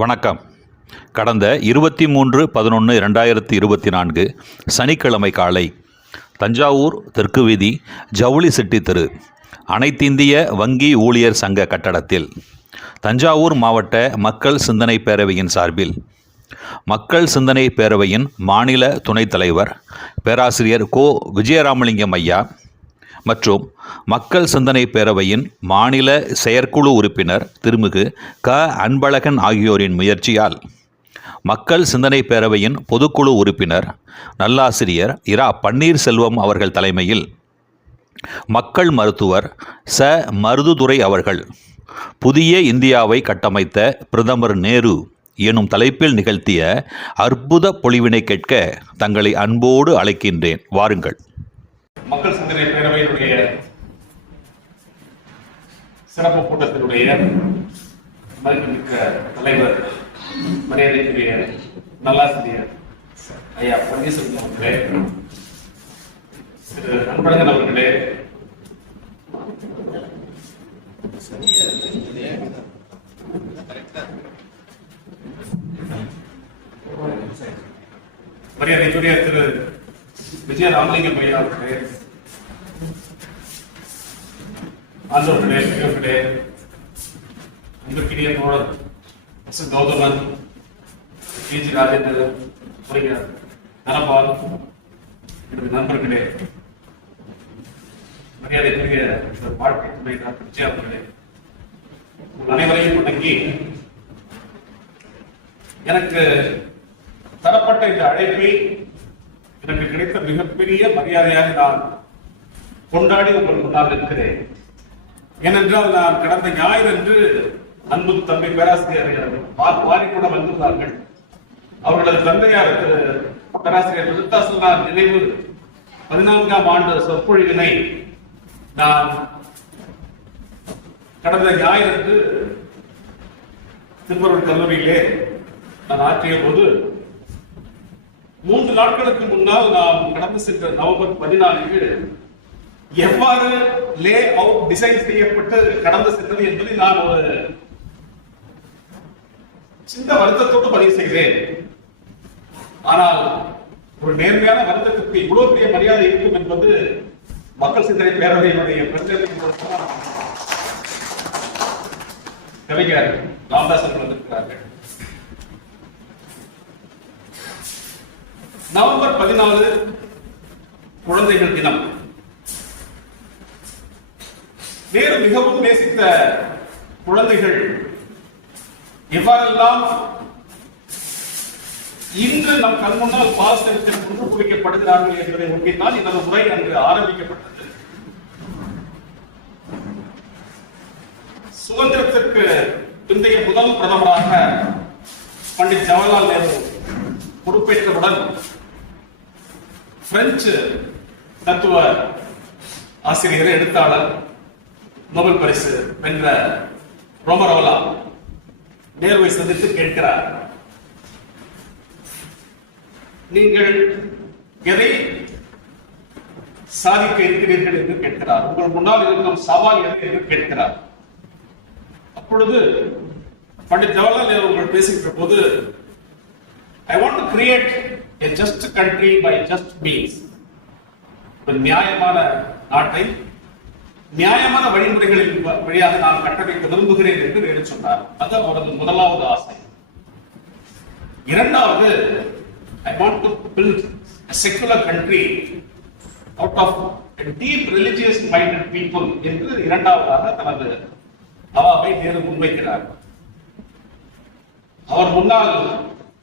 வணக்கம். கடந்த 23/11/2024 சனிக்கிழமை காலை தஞ்சாவூர் தெற்கு வீதி ஜவுளி செட்டி தெரு அனைத்திந்திய வங்கி ஊழியர் சங்க கட்டடத்தில் தஞ்சாவூர் மாவட்ட மக்கள் சிந்தனை பேரவையின் சார்பில் மக்கள் சிந்தனை பேரவையின் மாநில துணைத் தலைவர் பேராசிரியர் கோ விஜயராமலிங்கம் ஐயா மற்றும் மக்கள் சிந்தனை பேரவையின் மாநில செயற்குழு உறுப்பினர் திருமிகு க அன்பழகன் ஆகியோரின் முயற்சியால் மக்கள் சிந்தனை பேரவையின் பொதுக்குழு உறுப்பினர் நல்லாசிரியர் இரா பன்னீர்செல்வம் அவர்கள் தலைமையில் மக்கள் மருத்துவர் ச மருதுதுரை அவர்கள் புதிய இந்தியாவை கட்டமைத்த பிரதமர் நேரு எனும் தலைப்பில் நிகழ்த்திய அற்புத பொழிவினை கேட்க தங்களை அன்போடு அழைக்கின்றேன். வாருங்கள். மக்கள் சிந்தனை பேரவையினுடைய சிறப்பு கூட்டத்தினுடைய மதிப்புமிக்க தலைவர் மரியாதைக்குரிய நல்லாசிரியர் ஐயா பன்னீர்செல்வம் அவர்களே, திரு அன்பழகன் அவர்களே, மரியாதைக்குரிய திரு விஜயராமலிங்கம் ஐயா அவர்களே, ஆண்டவர்களே, பெரியவர்களே, அன்பிற்கினிய தோழர் கௌதமன், ஜி ராஜேந்திரன், தனபால், எனது நண்பர்களே, மரியாதைக்குரிய வாழ்க்கை துணை டாக்டர் விஜயா அவர்களே, அனைவரையும் வணங்கி எனக்கு தரப்பட்ட இந்த அழைப்பை எனக்கு கிடைத்த மிகப்பெரிய மரியாதையாக நான் கொண்டாடி உங்கள் முன்னால் இருக்கிறேன். ஏனென்றால் நான் கடந்த ஞாயிறு அன்று அன்பு தம்பி பேராசிரியர் வாரி கூட வந்திருந்தார்கள். அவர்களது தந்தையார் பேராசிரியர் விருத்தாசனார் நினைவு 14ஆம் ஆண்டு சொற்பொழிவினை நான் கடந்த ஞாயிறு அன்று திருப்பூர் கல்லூரியிலே நான் ஆற்றிய போது 3 நாட்களுக்கு முன்னால் நாம் கடந்து சென்ற நவம்பர் 14 எவ்வாறு லே அவுட் டிசைன் செய்யப்பட்டு கடந்து சென்றது என்பதை நான் ஒரு சின்ன வருத்தத்தோடு பதிவு செய்கிறேன். ஆனால் ஒரு நேர்மையான வருத்தத்திற்கு இவ்வளவு பெரிய மரியாதை இருக்கும் என்பது மக்கள் சிந்தனை பேரவையினுடைய கவிஞர் ராமதாசன் வந்திருக்கிறார்கள். நவம்பர் 14 குழந்தைகள் தினம். நேரு மிகவும் நேசித்த குழந்தைகள் எவ்வாறெல்லாம் இன்று நம் கண் முன்னால் பாசத்தில் கொண்டு குவிக்கப்படுகிறார்கள் என்பதை ஒட்டித்தான் இந்த முறை அங்கு ஆரம்பிக்கப்பட்டது. சுதந்திரத்திற்கு பிந்தைய முதல் பிரதமராக பண்டிட் ஜவஹர்லால் நேரு பொறுப்பேற்றவுடன் பிரெஞ்சு தத்துவ ஆசிரியர், எழுத்தாளர், நோபல் பரிசு வென்ற ரோமரோலா நேருவை சந்தித்து கேட்கிறார், நீங்கள் எதை சாதிக்க இருக்கிறீர்கள் என்று கேட்கிறார். உங்கள் முன்னால் இருக்கும் சவால் எது என்று கேட்கிறார். அப்பொழுது பண்டிட் ஜவஹர்லால் நேரு உங்கள் பேசுகிற போது, I want to create a just country by just means. ஒரு நியாயமான நாட்டை நியாயமான வழிமுறைகளின் வழியாக நான் கட்டமைக்க விரும்புகிறேன் என்று நேரு சொன்னார். அது அவரது முதலாவது ஆசை. இரண்டாவது, I want to build a secular country out of a deep religious minded people என்று இரண்டாவதாக தனது அவாவை நேரு முன்வைக்கிறார். அவர் முன்னால்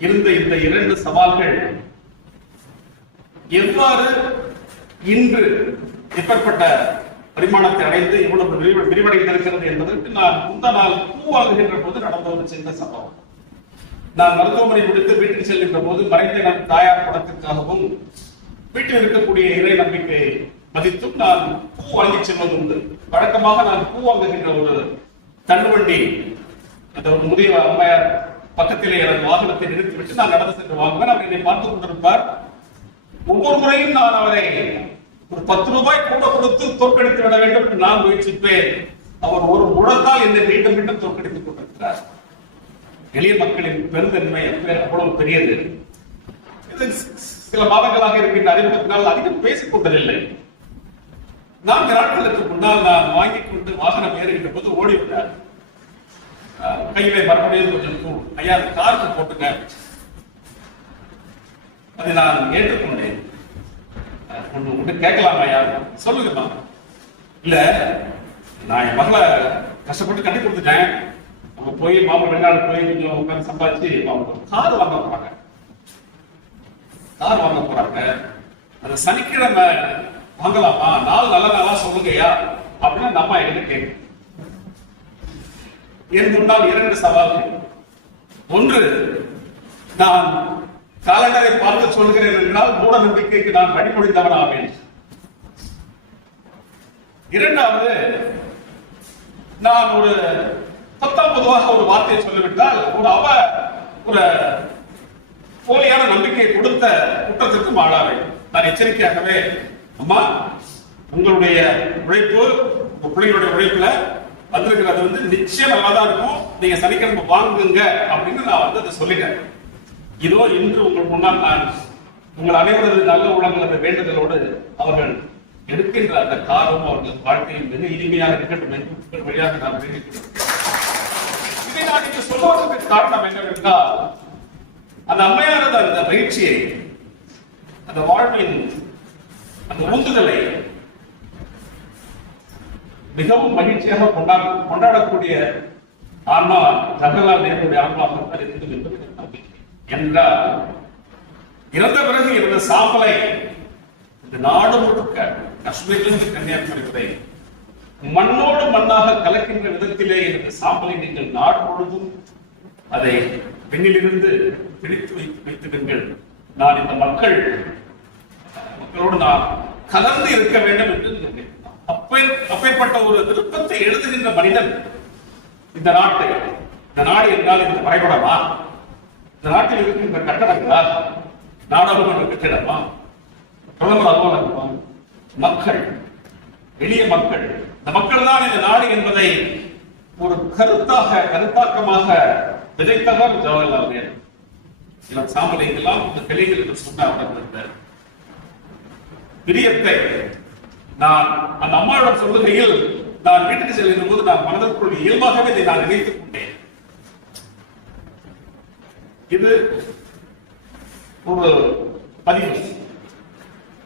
இருந்த இந்த 2 சவால்கள் எவ்வாறு இன்று எப்பேற்பட்ட பரிமாணத்தை அடைந்து இவ்வளவு விரிவடைந்திருக்கிறது என்பதற்கு நான் முந்த நாள் பூவாகுகின்ற போது நடந்த ஒரு சின்ன சம்பவம். நான் மருத்துவமனை முடித்து வீட்டுக்கு செல்கின்ற போது மறைந்த நம் தாயார் படத்திற்காகவும் வீட்டில் இருக்கக்கூடிய இறை நம்பிக்கை மதித்தும் நான் பூ வாங்கி செல்வது உண்டு. வழக்கமாக நான் பூ வாங்குகின்ற ஒரு தள்ளுவண்டி, அந்த ஒரு முதிய அம்மையார் பக்கத்திலே எனது வாகனத்தை நிறுத்திவிட்டு நான் நடந்து சென்று வாங்குவேன். அவர் என்னை பார்த்துக் கொண்டிருப்பார். ஒவ்வொரு முறையும் நான் அவரை ஒரு 10 ரூபாய் கூட கொடுத்து தோற்கடித்து விட வேண்டும் என்று நான் முயற்சிப்பேன். அவர் ஒரு முழத்தால் என்னை மீண்டும் மீண்டும் தோற்கடித்துக் கொண்டிருக்கிறார். எளிய மக்களின் பெருந்தன்மை அவ்வளவு பெரியது. இது சில மாதங்களாக இருக்கின்ற அறிமுகத்தினால் அதிகம் பேசிக் கொண்டதில்லை. 4 நாட்களுக்கு முன்னால் நான் வாங்கிக் கொண்டு வாகனம் ஏறுகின்ற போது ஓடிவிட்டார். கையிலே மறுபடியும் கொஞ்சம் தூள், ஐயா காருக்கு போட்டுங்க. அதை நான் ஏற்றுக்கொண்டேன். ஒன்று கேட்கலாமா ஐயா? சொல்லுங்கம்மா. இல்ல, நான் என் மகளை கஷ்டப்பட்டு கட்டி கொடுத்துட்டேன். அவங்க போய் மாமா வெளிநாடு போய் கொஞ்சம் உட்காந்து சம்பாதிச்சு அவங்க கார் வாங்க போறாங்க. அந்த சனிக்கிழமை வாங்கலாமா? நாள் நல்ல நாளா சொல்லுங்கய்யா அப்படின்னு அந்த அம்மா என்கிட்ட கேட்கு. என் முன்னால் 2 சவால்கள். ஒன்று, நான் காலண்டரை பார்த்து சொல்கிறேன் என்றால் மூட நம்பிக்கைக்கு நான் வழிமொழிந்தவன் ஆவேன். இரண்டாவது, நான் ஒரு 19 ஒரு வார்த்தையை சொல்லிவிட்டால் ஒரு போலியான நம்பிக்கை கொடுத்த குற்றத்திற்கும் ஆளாவேன். நான் எச்சரிக்கையாகவே, அம்மா உங்களுடைய உழைப்பு, உங்க பிள்ளைகளுடைய உழைப்புல வந்திருக்கிறது நிச்சயம் நல்லாதான் இருக்கும், நீங்க சனிக்கிழமை வாங்குங்க அப்படின்னு நான் அதை சொல்லிட்டேன். இதோ இன்று உங்கள் முன்னால் நான் உங்கள் அனைவரது நல்ல உள்ளங்களது வேண்டுதலோடு அவர்கள் எடுக்கின்ற அந்த காரும் அவர்கள் வாழ்க்கையில் மிக இனிமையாக இருக்கட்டும் என்று வழியாக நான் வேண்டிக்கிறேன். இதை நான் இங்கு சொல்லுவதற்கு காரணம் என்னவென்றால், அந்த அம்மையானது அந்த மகிழ்ச்சியை, அந்த வாழ்வின் அந்த உந்துதலை மிகவும் மகிழ்ச்சியாக கொண்டாடக்கூடிய ஆன்மா ஜவஹர்லால் நேருடைய ஆன்மாவாக இருக்கும் என்பது நம்பிக்கை. என்றால் இறந்த பிறகு இருந்த சாம்பலை இந்த நாடு முழுக்க காஷ்மீரிலிருந்து கன்னியாகுமரி வரை மண்ணோடு மண்ணாக கலக்கின்ற விதத்திலே இருந்த சாம்பலை நீங்கள் நாடு முழுதும் அதை பெண்ணிலிருந்து பிடித்து வைத்திடுங்கள். நான் இந்த மக்களோடு நான் கலந்து இருக்க வேண்டும் என்று அப்பேற்பட்ட ஒரு விருப்பத்தை எழுதுகின்ற மனிதன் இந்த நாடு என்றால் இந்த வரைபடமா? இந்த நாட்டில் இருக்கின்ற கட்டடங்களா? நாடாளுமன்ற கட்டிடமா? பிரதமர் அலுவலகமா? மக்கள், எளிய மக்கள், இந்த மக்கள் தான் இந்த நாடு என்பதை ஒரு கருத்தாக்கமாக விதைத்தவர் ஜவஹர்லால் நேரு. சில சாம்பலைக்கெல்லாம் இந்த கிளைகள் என்று சொன்ன அவர்கள் பிரியத்தை நான் அந்த அம்மாவிடம் சொல்லுகையில், நான் வீட்டுக்கு செல்கின்ற போது நான் மனதிற்குள் இயல்பாகவே இதை நான் நினைத்துக் கொண்டேன். இது ஒரு பதிவு.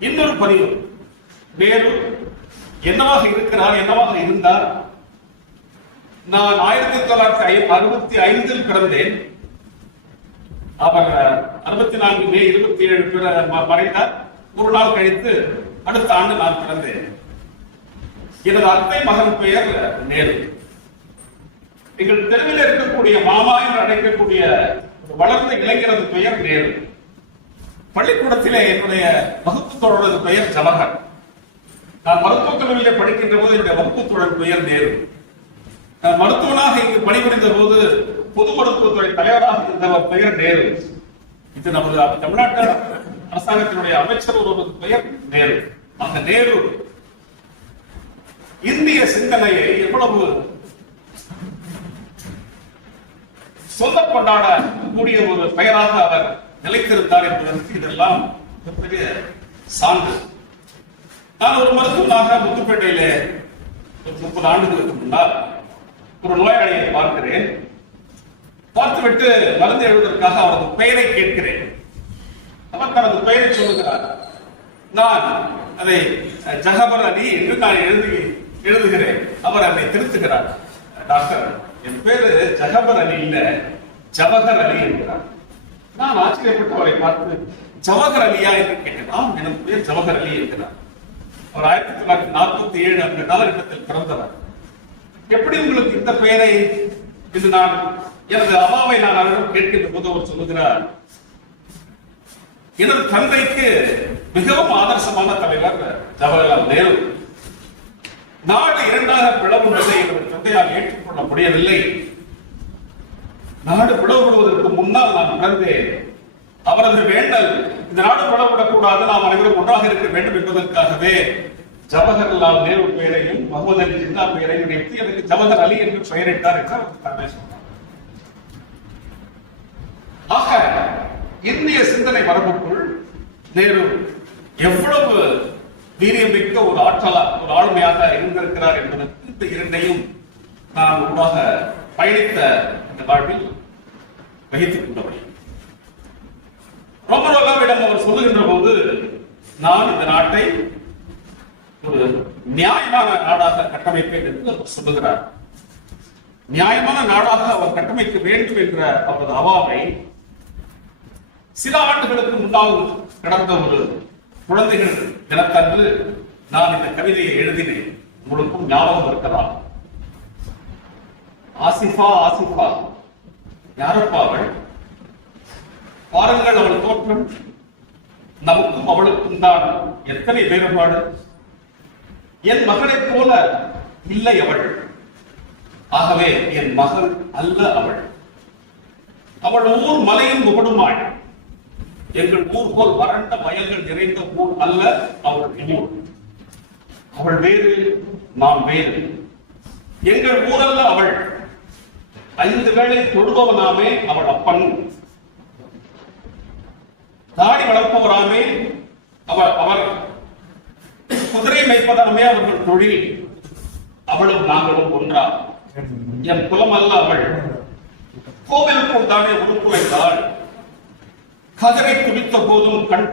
இன்னொரு பதிவு, நேரு என்னவாக இருக்கிறார், என்னவாக இருந்தார்? நான் 1965 பிறந்தேன். அவர் 64 மே 27 மறைந்தார். ஒரு நாள் கழித்து அடுத்த ஆண்டு நான் பிறந்தேன். எனது அத்தை மகன் பெயர் நேரு. எங்கள் தெருவில் இருக்கக்கூடிய மாமா என்று அழைக்கக்கூடிய வளர்ந்த இளைஞரது பெயர் நேரு. பள்ளிக்கூடத்திலே என்னுடைய வகுப்பு தோழரது பெயர் ஜவஹர். நான் மருத்துவக் கல்லூரியிலே படிக்கின்ற போது என்னுடைய வகுப்பு தோழர் பெயர் நேரு. நான் மருத்துவனாக இங்கு பணிபுரிந்த போது பொது மருத்துவத்துறை தலைவராக இருந்தவர் பெயர் நேரு. இது நமது தமிழ்நாட்டு அரசாங்கத்தினுடைய அமைச்சர் ஒருவரது பெயர் நேரு. அந்த நேரு இந்திய சிந்தனையை எவ்வளவு சொந்த கொண்டாட கூடிய ஒரு பெயராக அவர் நிலைத்திருந்தார் என்பதற்கு இதெல்லாம் பெரிய சான்று. நான் ஒரு மருத்துவனாக முத்துப்பேட்டையிலே 30 ஆண்டுகளுக்கு முன்னால் ஒரு நோயாளியை பார்க்கிறேன். பார்த்துவிட்டு மருந்து எழுதுவதற்காக அவரது பெயரை கேட்கிறேன். அவர் தனது பெயரை சொல்லுகிறார். நான் அதை ஜஹபர் அலி என்று நான் எழுதுகிறேன். அவர் அதை திருத்துகிறார். டாக்டர், என் பேரு ஜஹபர் அலி இல்ல, ஜவஹர் அலி என்கிறார். நான் ஆச்சரியப்பட்டு அவரை பார்த்து, ஜவஹர் அலியா என்று கேட்டேன். ஆம், எனது பேர் ஜவஹர் அலி என்கிறார். அவர் 1947 அந்த காலகட்டத்தில் பிறந்தவர். எப்படி உங்களுக்கு இந்த பெயரை? இது நான் எனது அம்மாவை நான் அவரிடம் கேட்கின்ற போது அவர் சொல்லுகிறார், எனது தந்தைக்கு மிகவும் ஆதர்சமான தலைவர் ஜவஹர்லால் நேரு. நாடு இரண்டாக பிளவுண்டதை எனது தந்தையால் ஏற்றுக்கொள்ள முடியவில்லை. நாடு பிளவுபடுவதற்கு முன்னால் நான் பிறந்தேன். அவரது வேண்டல், இந்த நாடு பிளவுபடக்கூடாது, நாம் அனைவரும் ஒன்றாக இருக்க வேண்டும் என்பதற்காகவே ஜவஹர்லால் நேரு பெயரையும் முகமது அலி ஜின்னா பெயரையும் எடுத்து எனக்கு ஜவஹர் அலி என்று பெயரிட்டார் என்று அவர் தந்தை சொன்னார். ஆக இந்திய சிந்தனை மரபுக்குள் நேரு எவ்வளவு வீரியமிக்க ஒரு ஆளுமையாக இருந்திருக்கிறார் என்பதற்கு இந்த இரண்டையும் நான் உருவாக பயணித்த இந்த வாழ்வில் வகித்துக் கொண்டவை. ரோமரோலாவிடம் அவர் சொல்லுகின்ற போது, நான் இந்த நாட்டை ஒரு நியாயமான நாடாக கட்டமைப்பேன் என்று அவர் சொல்லுகிறார். நியாயமான நாடாக அவர் கட்டமைக்க வேண்டும் என்ற அவரது அவாவை சில ஆண்டுகளுக்கு முன்னால் கடந்த ஒரு குழந்தைகள் தினத்தன்று நான் இந்த கவிதையை எழுதினேன். உங்களுக்கும் ஞாபகம் இருக்கலாம். ஆசிஃபா ஆசிஃபா, யாரப்பா அவள்? பாருங்கள் அவள் தோற்றம், நமக்கும் அவளுக்கும் தான் எத்தனை வேறுபாடு. என் மகளைப் போல இல்லை அவள், ஆகவே என் மகள் அல்ல அவள். அவள் ஊர் மலையும் முகடுமாள், எங்கள் ஊர் போல் வறண்ட வயல்கள் நிறைந்த ஊர் அல்ல அவள் ஊர். அவள் வேறு, நாம் வேறு. எங்கள் ஊரல்ல அவள், 5 வேளை தொழுபவனாமே அவள் அப்பன், தாடி வளர்ப்பவராமே அவர் குதிரை மேய்ப்பதாமே அவர்கள் தொழில். அவளும் நாங்களும் ஒன்றா. என் குலம் அல்ல அவள். கோவிலுக்குள் தானே உருக்குலைந்தாள். கதிரை குடித்த போதும் கண்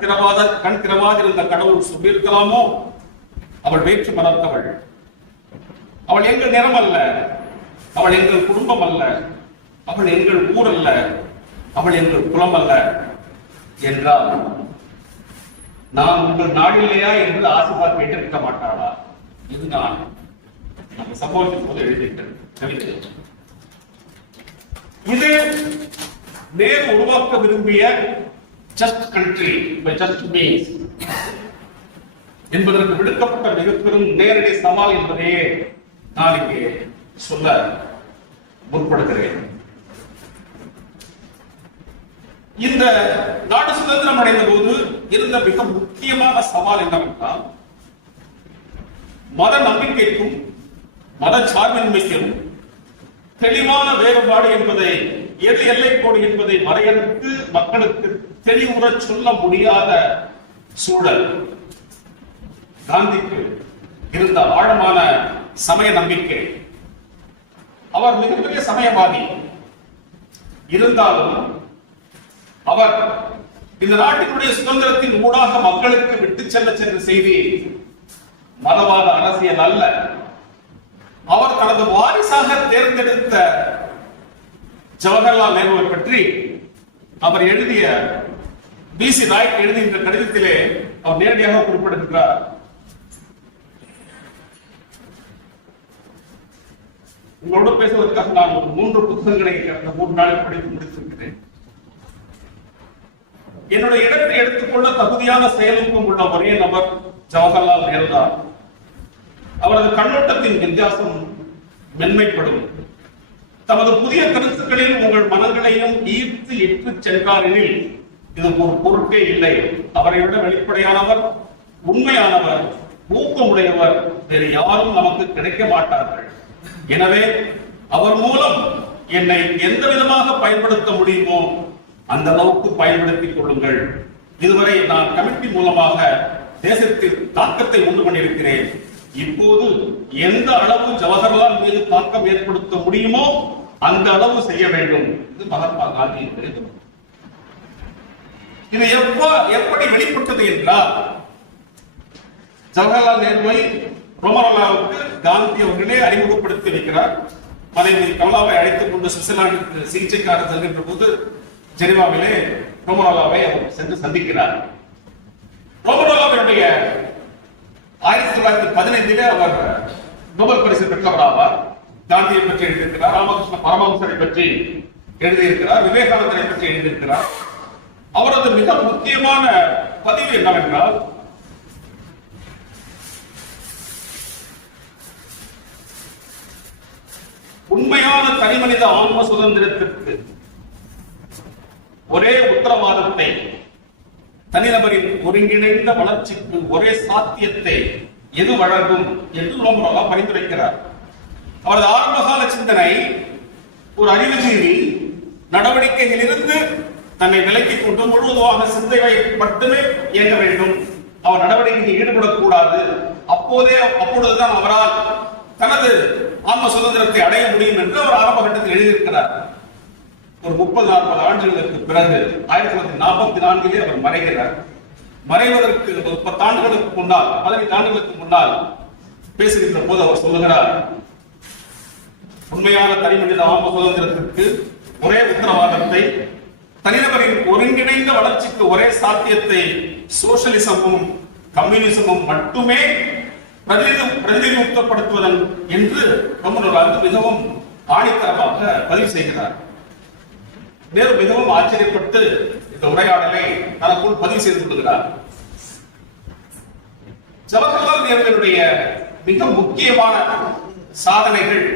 திறவாதிருந்த கடவுள் சொல்லியிருக்கலாமோ? அவள் வேற்று மறந்தவள். அவள் எங்கள் நிறம் அல்ல, அவள் எங்கள் குடும்பம் அல்ல, அவள் எங்கள் ஊர் அல்ல, அவள் எங்கள் குலம் அல்ல என்றால் நான் உங்கள் நாடில்லையா என்று ஆசிபா கேட்டிருக்க மாட்டாளா? இது நான் நம்ம சம்பவத்தின் போது எழுதியிருக்கிறேன். இது நேரு உருவாக்க விரும்பிய just country by just means என்பதற்கு விடுக்கப்பட்ட மிக பெரும் நேரடி சவால் என்பதையே நான் இங்கே சொல்ல முற்படுகிறேன். இந்த நாடு சுதந்திரம் அடைந்த போது இருந்த மிக முக்கியமான சவால் என்னவென்றால், மத நம்பிக்கைக்கும் மத சார்பின்மைக்கும் தெளிவான வேறுபாடு என்பதை, எது எல்லைக்கோடு என்பதை வரையறுத்து மக்களுக்கு தெளிவுற சொல்ல முடியாத சூழல். காந்திக்கு இருந்த ஆழமான சமய நம்பிக்கை. அவர் மிகப்பெரிய சமயவாதி இருந்தாலும் அவர் இந்த நாட்டினுடைய சுதந்திரத்தின் ஊடாக மக்களுக்கு விட்டு சென்ற செய்தி மதவாத அரசியல் அல்ல. அவர் தனது வாரிசாக தேர்ந்தெடுத்த ஜவஹர்லால் நேருவை பற்றி அவர் எழுதிய பிசி ராய் எழுதுகின்ற கடிதத்திலே அவர் நேரடியாக குறிப்பிடுகிறார். உங்களோடு பேசுவதற்காக நான் ஒரு 3 புத்தகங்களை கடந்த 3 நாளில் படித்து முடித்திருக்கிறேன். என்னுடைய இடத்தை எடுத்துக்கொள்ள தகுதியான செயலுக்கும் உள்ள ஒரே நபர் ஜவஹர்லால் நேரு தான். அவரது கண்ணோட்டத்தின் வித்தியாசம் மென்மைப்படும். தமது புதிய கருத்துக்களில் உங்கள் மனங்களையும் ஈர்த்து இட்டு சென்றாரெனில் இது ஒரு பொருட்டே இல்லை. அவரை விட வெளிப்படையானவர், உண்மையானவர், ஊக்கமுடையவர் வேறு யாரும் நமக்கு கிடைக்க மாட்டார்கள். எனவே அவர் மூலம் என்னை எந்த விதமாக பயன்படுத்த முடியுமோ அந்த அளவுக்கு பயன்படுத்திக் கொள்ளுங்கள். இதுவரை நான் கமிட்டி மூலமாக தேசத்தில் தாக்கத்தை உண்டு பண்ணியிருக்கிறேன். இப்போது எந்த அளவு ஜவஹர்லால் மீது தாக்கம் ஏற்படுத்த முடியுமோ அந்த அளவு செய்ய வேண்டும். இது மகாத்மா காந்தி. இது எப்படி வெளிப்பட்டது என்றால், ஜவஹர்லால் நேருவை ரோமரோலாவுக்கு காந்தி அவர்களே அறிமுகப்படுத்தி வைக்கிறார். மனைவி கமலாவை அழைத்துக் கொண்டு சுவிட்சர்லாந்துக்கு சிகிச்சைக்காக செல்கின்ற போது ஜெனீவாவிலே ரோமரோலாவை அவர் சென்று சந்திக்கிறார். ரோமரோலாவினுடைய 1915 அவர் நோபல் பரிசு பெற்றவர் ஆவார். காந்தியை பற்றி எழுதியிருக்கிறார், ராமகிருஷ்ண பரமஹம்சரை பற்றி எழுதியிருக்கிறார், விவேகானந்தரை பற்றி எழுதியிருக்கிறார். அவரது மிக முக்கியமான பதிவு என்னவென்றால், உண்மையான தனிமனித ஆன்ம சுதந்திரத்திற்கு ஒரே உத்தரவாதத்தை, தனிநபரின் ஒருங்கிணைந்த வளர்ச்சிக்கு ஒரே சாத்தியத்தை எது வழங்கும் என்று ரோமரோலா பரிந்துரைக்கிறார். அவரது ஆரம்பகால சிந்தனை ஒரு அறிவுஜீவி நடவடிக்கையிலிருந்து தன்னை விலக்கிக் கொண்டு முழுவதுமாக சிந்தையை மட்டுமே இயங்க வேண்டும். அவர் நடவடிக்கையில் ஈடுபடக்கூடாது. அப்பொழுதுதான் அவரால் தனது ஆன்ம சுதந்திரத்தை அடைய முடியும் என்று அவர் ஆரம்ப கட்டத்தில் எழுதியிருக்கிறார். ஒரு 30-40 ஆண்டுகளுக்கு பிறகு 1944 அவர் மறைகிறார். மறைவதற்கு 10 ஆண்டுகளுக்கு முன்னால் 15 ஆண்டுகளுக்கு முன்னால் பேசுகின்ற போது அவர் சொல்லுகிறார், உண்மையான தனி மனித ஆன்ம சுதந்திரத்திற்கு ஒரே உத்தரவாதத்தை, தனிநபரின் ஒருங்கிணைந்த வளர்ச்சிக்கு ஒரே சாத்தியத்தை சோசியலிசமும் கம்யூனிசமும் மட்டுமே பிரதிநிதித்துவப்படுத்துவதன் என்று மிகவும் ஆணித்தரமாக பதிவு செய்கிறார். நேரு மிகவும் ஆச்சரியப்பட்டு இந்த உரையாடலை தனக்குள் பதிவு செய்து கொள்கிறார். ஜவஹர்லால் நேருவினுடைய மிக முக்கியமான சாதனைகள்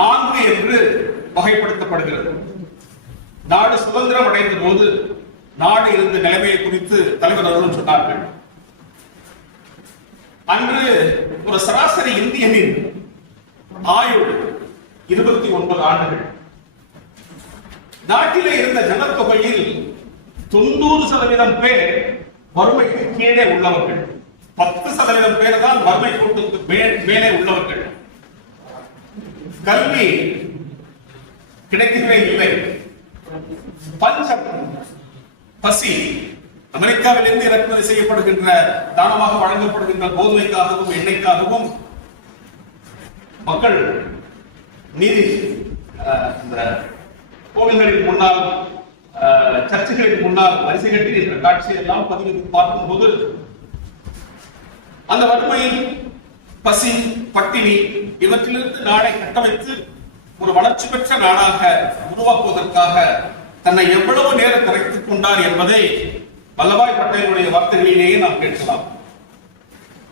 4 என்று வகைப்படுத்தப்படுகிறது. நாடு சுதந்திரம் அடைந்த போது நாடு இருந்த நிலைமையை குறித்து தலைவர் அவர்கள் சொன்னார்கள். அன்று ஒரு சராசரி இந்தியனின் ஆயுள் 29 ஆண்டுகள். நாட்டிலே இருந்த ஜனத்தொகையில் 90% பேர் வறுமைக்கு கீழே உள்ளவர்கள், 10% பேர் தான் வறுமை கோட்டுக்கு மேலே உள்ளவர்கள். கல்வி கிடைக்கவே இல்லை. பஞ்சம், பசி, அமெரிக்காவில் இருந்து இறக்குமதி செய்யப்படுகின்ற தானமாக வழங்கப்படுகின்ற கோதுமைக்காகவும் எண்ணெய்க்காகவும் மக்கள் நீதி கோவில்களின் முன்னால், சர்ச்சுகளின் முன்னால் வரிசை கட்டி என்ற காட்சியை எல்லாம் பதிவு பார்க்கும் போது அந்த வறுமையில், பசி, பட்டினி இவற்றிலிருந்து நாடை கட்டமைத்து ஒரு வளர்ச்சி பெற்ற நாடாக உருவாக்குவதற்காக தன்னை எவ்வளவு நேரம் குறைத்துக் கொண்டார் என்பதை வல்லபாய் பட்டேலுடைய வார்த்தைகளிலேயே நாம் கேட்கலாம்.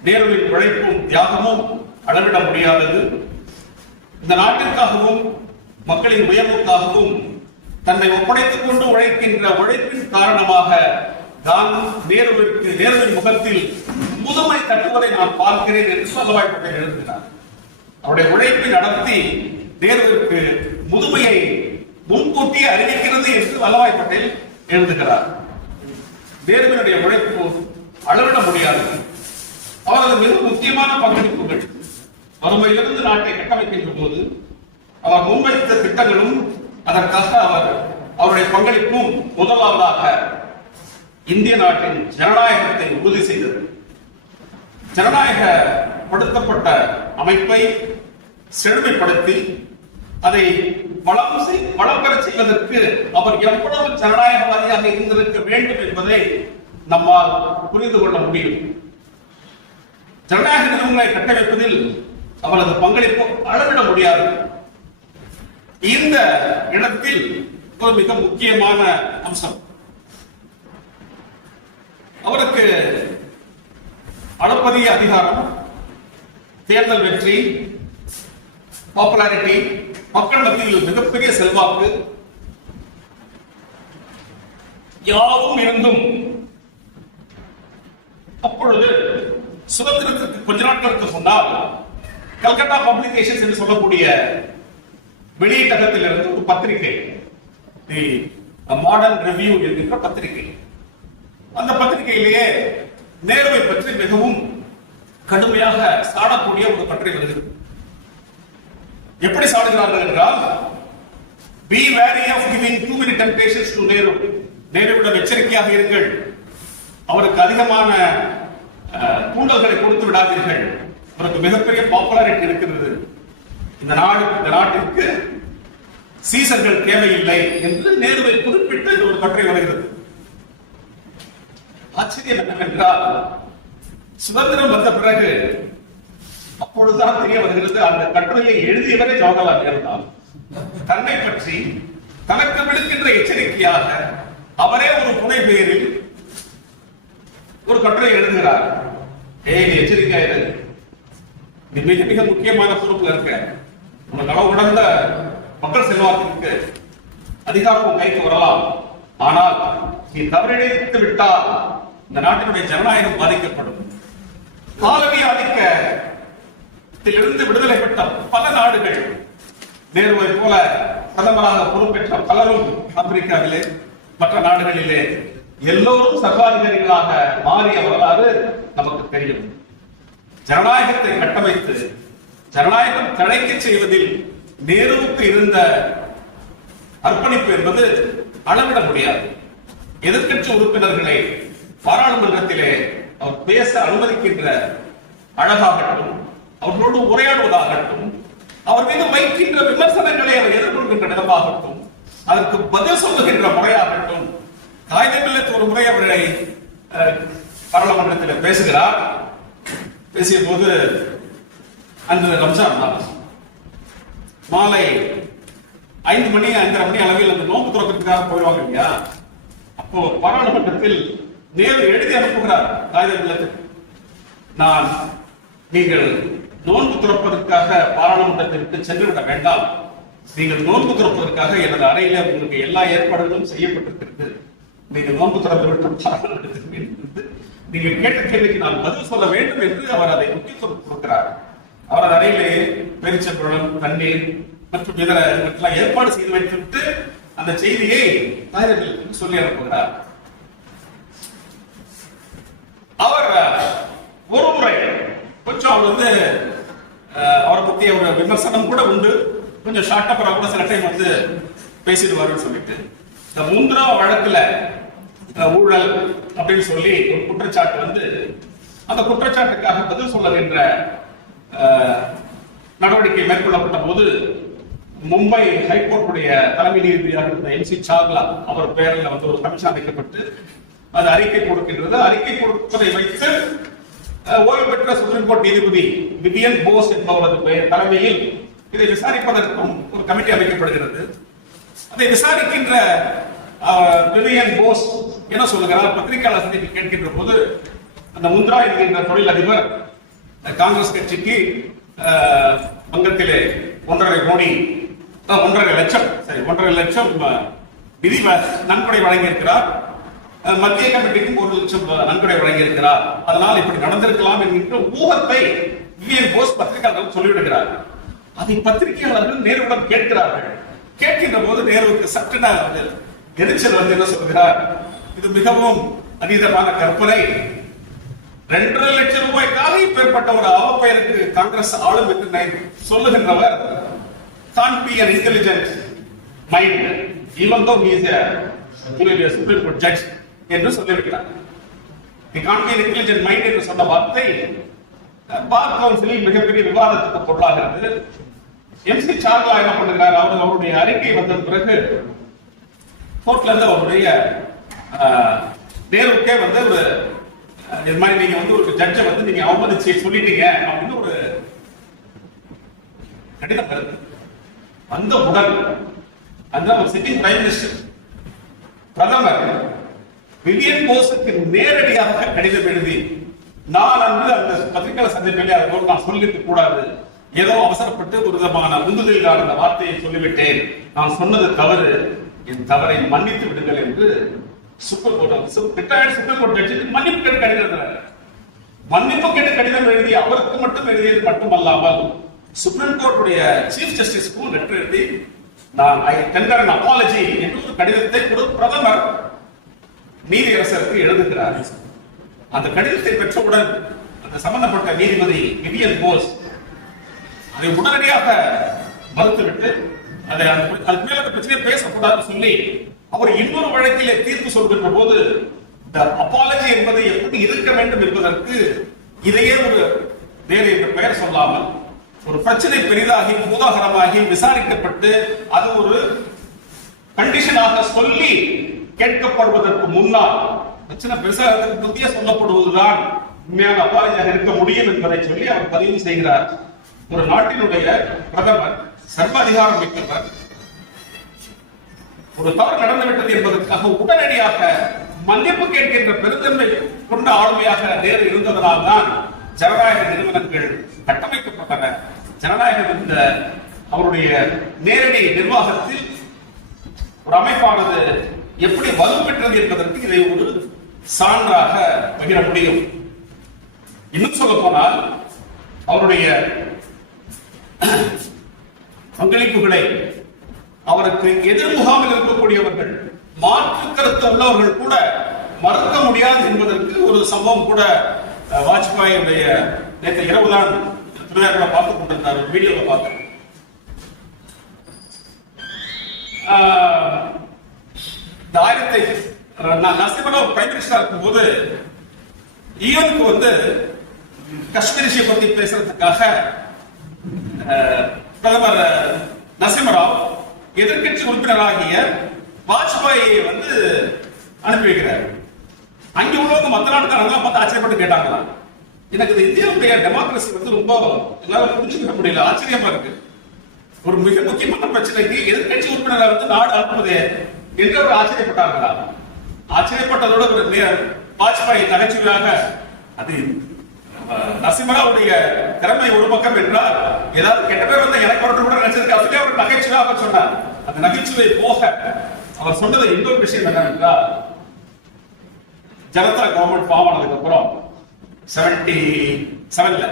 நேருவின் உழைப்பும் தியாகமும் அளவிட முடியாதது. இந்த நாட்டிற்காகவும் மக்களின் உயர்வுக்காகவும் தன்னை ஒப்படைத்துக் கொண்டு உழைக்கின்ற உழைப்பின் காரணமாக தான் நேருவின் முகத்தில் முதுமை தட்டுவதை நான் பார்க்கிறேன் என்று வல்லபாய் பட்டேல் எழுதுகிறார். அவருடைய உழைப்பை நடத்தி நேருவிற்கு முதுமையை முன்கூட்டியே அறிவிக்கிறது என்று வல்லபாய் பட்டேல் எழுதுகிறார். நேருவினுடைய உழைப்பு அளவிட முடியாதது. அவரது மிக முக்கியமான பங்களிப்புகள் வறுமையிலிருந்து நாட்டை கட்டமைக்கின்ற போது அவர் முன்வைத்த திட்டங்களும் அதற்காக அவருடைய பங்களிப்பும் முதலாவதாக இந்திய நாட்டின் ஜனநாயகத்தை உறுதி செய்தது. ஜனநாயகப்படுத்தப்பட்ட அமைப்பை செழுமைப்படுத்தி அதை வளம் பெற செய்வதற்கு அவர் எவ்வளவு ஜனநாயகவாதியாக இருந்திருக்க வேண்டும் என்பதை நம்மால் புரிந்து கொள்ள முடியும். ஜனநாயக நிறுவனங்களை கட்டமைப்பதில் அவரது பங்களிப்பு அளவிட முடியாது. இந்த இடத்தில் ஒரு மிக முக்கியமான அம்சம், அவருக்கு அளப்பரிய அதிகாரம், தேர்தல் வெற்றி, பாப்புலாரிட்டி, மக்கள் மத்தியில் மிகப்பெரிய செல்வாக்கு யாவும் இருந்தும் அப்பொழுது சுதந்திரத்திற்கு கொஞ்ச நாட்களுக்கு முன்னால் கல்கத்தா பப்ளிகேஷன்ஸ் என்று சொல்லக்கூடிய வெளியீட்டகத்தில் இருந்து ஒரு பத்திரிகை, தி மாடர்ன் ரிவ்யூ என்கின்ற பத்திரிகை, அந்த பத்திரிகையிலேயே நேருவை பற்றி மிகவும் கடுமையாக சாடக்கூடிய ஒரு கட்டுரை வருகிறது. எப்படி சாடுகிறார்கள் என்றால், be wary of giving too many temptations to Nehru. நேருவிடம் எச்சரிக்கையாக இருங்கள், அவருக்கு அதிகமான தூண்டல்களை கொடுத்து விடாதீர்கள், அவருக்கு மிகப்பெரிய பாப்புலாரிட்டி இருக்கிறது, இந்த நாட்டிற்கு சீசர்கள் தேவையில்லை என்று நேருவை குறிப்பிட்டு ஒரு கட்டுரை வருகிறது. ஆச்சரியம் என்னவென்றால், சுதந்திரம் வந்த பிறகு அப்பொழுதுதான் தெரிய வருகிறது, அந்த கட்டுரையை எழுதியவரே ஜவஹர்லால் நேரு தான். தன்னை பற்றி தனக்கு விடுக்கின்ற எச்சரிக்கையாக அவரே ஒரு புனை பெயரில் ஒரு கட்டுரை எழுதுகிறார். நீ எச்சரிக்கையா இரு, நீ மிக மிக முக்கியமான பொறுப்புல இருக்க, உனக்கு அளவு கடந்த மக்கள் செல்வாக்கிற்கு அதிகாரம் கைக்கு வரலாம், ஆனால் நீ தவறிழைத்து விட்டால் இந்த நாட்டினுடைய ஜனநாயகம் பாதிக்கப்படும். காலனி ஆதிக்கத்திலிருந்து விடுதலை பெற்ற பல நாடுகள் நேருவை போல பிரதமராக பொறுப்பேற்ற பலரும் ஆப்பிரிக்காவிலே மற்ற நாடுகளிலே எல்லோரும் சர்வாதிகாரிகளாக மாறிய வரலாறு நமக்கு தெரியும். ஜனநாயகத்தை கட்டமைத்து ஜனநாயகம் தழைக்க செய்வதில் நேருவுக்கு இருந்த அர்ப்பணிப்பு என்பது அளவிட முடியாது. எதிர்க்கட்சி உறுப்பினர்களை பாராளுமன்றத்திலே அவர் பேச அனுமதிக்கின்ற அழகாகட்டும், அவர்களோடு உரையாடுவதாகட்டும், அவர் மீது வைக்கின்ற விமர்சனங்களை அவர் எதிர்கொள்கின்ற விதமாகட்டும், அதற்கு பதில் சொல்லுகின்ற முறையாகட்டும், காகிதங்களில் ஒரு முறை அவர்களை பாராளுமன்றத்தில் பேசுகிறார். பேசிய போது அன்று ரம்ஜான் மாலை 5 மணி 5:30 மணி அளவில் அந்த நோன்பு துறக்கிறதுக்காக போயிடுவாங்க இல்லையா? அப்போ பாராளுமன்றத்தில் நேரு எழுதி அனுப்புகிறார் காகிதங்களுக்கு, நான் நீங்கள் நோன்பு துறப்பதற்காக பாராளுமன்றத்திற்கு சென்றுவிட வேண்டாம், நீங்கள் நோன்பு துறப்பதற்காக எனது அறையில உங்களுக்கு எல்லா ஏற்பாடுகளும் செய்யப்பட்டிருக்கிறது, நீங்கள் நோன்பு துறந்து விட்டு பாராளுமன்றத்திற்கு நீங்கள் கேட்ட கேள்விக்கு நான் பதில் சொல்ல வேண்டும் என்று அவர் அதை முக்கியத்துவம் கொடுக்கிறார். அவரது அறையிலே பேரிச்சம்பழம், தண்ணீர் மற்றும் இதர ஏற்பாடு செய்து வைத்துவிட்டு அந்த செய்தியை சொல்லி அனுப்புகிறார். அவர் ஒரு முறை கொஞ்சம் அவர் அவரை பத்தி ஒரு விமர்சனம் கூட உண்டு, கொஞ்சம் ஷார்ட்டா கூட சில டைம் பேசிடுவாருன்னு சொல்லிட்டு இந்த முந்திரா வழக்குல ஊழல் அப்படின்னு சொல்லி ஒரு குற்றச்சாட்டு அந்த குற்றச்சாட்டுக்காக பதில் சொல்லுகின்ற நடவடிக்கை மேற்கொள்ளப்பட்ட போது மும்பை ஹைகோர்ட்டுடைய தலைமை நீதிபதியாக இருந்த MC சாவ்லா அவர் பெயரில் ஒரு கமிஷன் அமைக்கப்பட்டு அது அறிக்கை கொடுக்கின்றது. அறிக்கை கொடுப்பதை வைத்து ஓய்வு பெற்ற சுப்ரீம் கோர்ட் நீதிபதி விவியன் போஸ் என்பவரது தலைமையில் இதை விசாரிப்பதற்கும் ஒரு கமிட்டி அமைக்கப்படுகிறது. அதை விசாரிக்கின்ற விவியன் போஸ் என்ன சொல்லுகிறார், பத்திரிகையாளர் சந்திப்பில் கேட்கின்ற போது அந்த முந்த்ரா என்கின்ற தொழிலதிபர் காங்கிரஸ் கட்சிக்கு வங்கத்திலே 1.5 லட்சம் நிதி நன்கொடை வழங்கியிருக்கிறார், மத்திய கமிட்டிக்கும் 1 லட்சம் நன்கொடை வழங்கியிருக்கிறார், அதனால் இப்படி நடந்திருக்கலாம் என்கின்ற ஊகத்தை விவியன் போஸ் பத்திரிகையாளர்கள் சொல்லிவிடுகிறார். அதை பத்திரிகையாளர்கள் நேருவிடம் கேட்கிறார்கள். கேட்கின்ற போது நேருவுக்கு சட்டென எரிச்சல் என்ன சொல்கிறார், இது மிகவும் அதீதமான கற்பனை, 2.5 லட்சம் ரூபாய்க்காக இப்பேற்பட்ட ஒரு அவப்பெயருக்கு காங்கிரஸ் ஆளும் என்று சொல்லுகின்றவர் can't be an intelligent mind even though he is a Supreme Court judge என்று சொல்லியிருக்கிறார். he can't be an intelligent mind என்று சொன்ன வார்த்தை பார் கவுன்சிலில் மிகப்பெரிய விவாதத்துக்கு பொருளாகிறது. MC சார்லா என்ன பண்ணுகிறார், அவருடைய அறிக்கை வந்த பிறகு கோர்ட்ல இருந்து அவருடைய நேருக்கே ஒரு இது மாதிரி நீங்க ஒரு ஜட்ஜை நீங்க அவமதிச்சு சொல்லிட்டீங்க அப்படின்னு ஒரு கடிதம் வருது. அந்த உடன் அந்த ஒரு சிட்டிங் பிரைம் மினிஸ்டர் பிரதமர் விவியன் போஸுக்கு நேரடியாக கடிதம் எழுதி, நான் அந்த பத்திரிகையாளர் சந்திப்பிலே அதை நான் சொல்லிருக்க கூடாது, ஏதோ அவசரப்பட்டு ஒரு விதமான உந்துதலில் அந்த வார்த்தையை சொல்லிவிட்டேன், நான் சொன்னது தவறு, என் தவறை மன்னித்து விடுங்கள் என்று சுப்ரீம் கோர்ட் ஜட்ஜுக்கு மன்னிப்பு கேட்டு கடிதம் மன்னிப்பு கேட்டு கடிதம் எழுதி அவருக்கு மட்டும் எழுதியது மட்டுமல்லாமல் சுப்ரீம் கோர்ட்டுடைய சீஃப் ஜஸ்டிஸ்க்கும் லெட்டர் எழுதி நான் ஐ டெண்டர் an apology என்று ஒரு கடிதத்தை பிரதமர் நீதியரசருக்கு எழுதுகிறார். அந்த கடிதத்தை பெற்றவுடன் அந்த சம்பந்தப்பட்ட நீதிபதி விவியன் போஸ் அதை உடனடியாக மறுத்துவிட்டு அதுக்கு மேல அந்த பிரச்சனையை பேசக்கூடாது சொல்லி அவர் இன்னொரு வழக்கிலே தீர்ப்பு சொல்கின்ற போது அப்பாலஜி என்பது எப்படி இருக்க வேண்டும் என்பதற்கு இதையே ஒரு வேறு என்ற பெயர் சொல்லாமல் ஒரு பிரச்சனை பெரிதாகி பூதாகரமாகி விசாரிக்கப்பட்டு அது ஒரு கண்டிஷனாக சொல்லி கேட்கப்படுவதற்கு முன்னால் பிரச்சனை பெருசாக புதிய சொல்லப்படுவதுதான் உண்மையான அப்பாலஜியாக இருக்க முடியும் என்பதை சொல்லி அவர் பதிவு செய்கிறார். ஒரு நாட்டினுடைய பிரதமர் சர்வாதிகாரம் மிக்கவர், ஒரு தவறு நடந்துவிட்டது என்பதற்காக உடனடியாக மன்னிப்பு கேட்கின்ற பெருந்தன்மை கொண்ட ஆளுமையாக நேரு இருந்ததனால் தான் ஜனநாயக நிறுவனங்கள் கட்டமைக்கப்பட்டன. ஜனநாயகம் இந்த அவருடைய நேரடி நிர்வாகத்தில் ஒரு அமைப்பானது எப்படி வலுப்பெற்றது என்பதற்கு இதை ஒரு சான்றாக பகிர முடியும். இன்னும் சொல்ல போனால் அவருடைய பங்களிப்புகளை அவருக்கு எதிர் முகாமில் இருக்கக்கூடியவர்கள், மாற்று கருத்து உள்ளவர்கள் கூட மறுக்க முடியாது என்பதற்கு ஒரு சம்பவம் கூட வாஜ்பாயுடைய நேற்று இரவுதான் துணையாளர்களை பார்த்துக் கொண்டிருந்தார். ஒரு வீடியோவை பார்த்தேன். நரசிம்மராவ் பிரைம் மினிஸ்டரா இருக்கும்போது ஈவனுக்கு வந்து காஷ்மீர் விஷயம் பத்தி பேசுறதுக்காக பிரதமர் நரசிம்மராவ் எதிர்கட்சி உறுப்பினராகிய வாஜ்பாயை வந்து அனுப்பி வைக்கிறார். அங்க உள்ளவங்க மத்த நாட்டுக்காரங்க பார்த்து ஆச்சரியப்பட்டு கேட்டாங்களா, எனக்கு இந்த இந்தியாவுடைய டெமோக்ரஸி வந்து ரொம்ப எல்லாரும் புரிஞ்சுக்க முடியல, ஆச்சரியமா இருக்கு. ஒரு மிக முக்கியமான பிரச்சனைக்கு எதிர்கட்சி உறுப்பினரை வந்து நாடு அனுப்புவது என்று அவர் ஆச்சரியப்பட்டார்களா? ஆச்சரியப்பட்டதோடு ஒரு வாஜ்பாய் நகைச்சுவையாக, அது நரசிம்மராவுடைய திறமை ஒரு பக்கம் என்றால், ஏதாவது கெட்ட பேர் வந்து எனக்கு ஒருத்தர் கூட நினைச்சிருக்க அவர் நகைச்சுவையாக சொன்னார். அந்த நகைச்சுவை போக அவர் சொன்னது இன்னொரு விஷயம் என்னவென்றால், ஜனதா கவர்மெண்ட் ஃபார்ம் ஆனதுக்கு அப்புறம் 77ல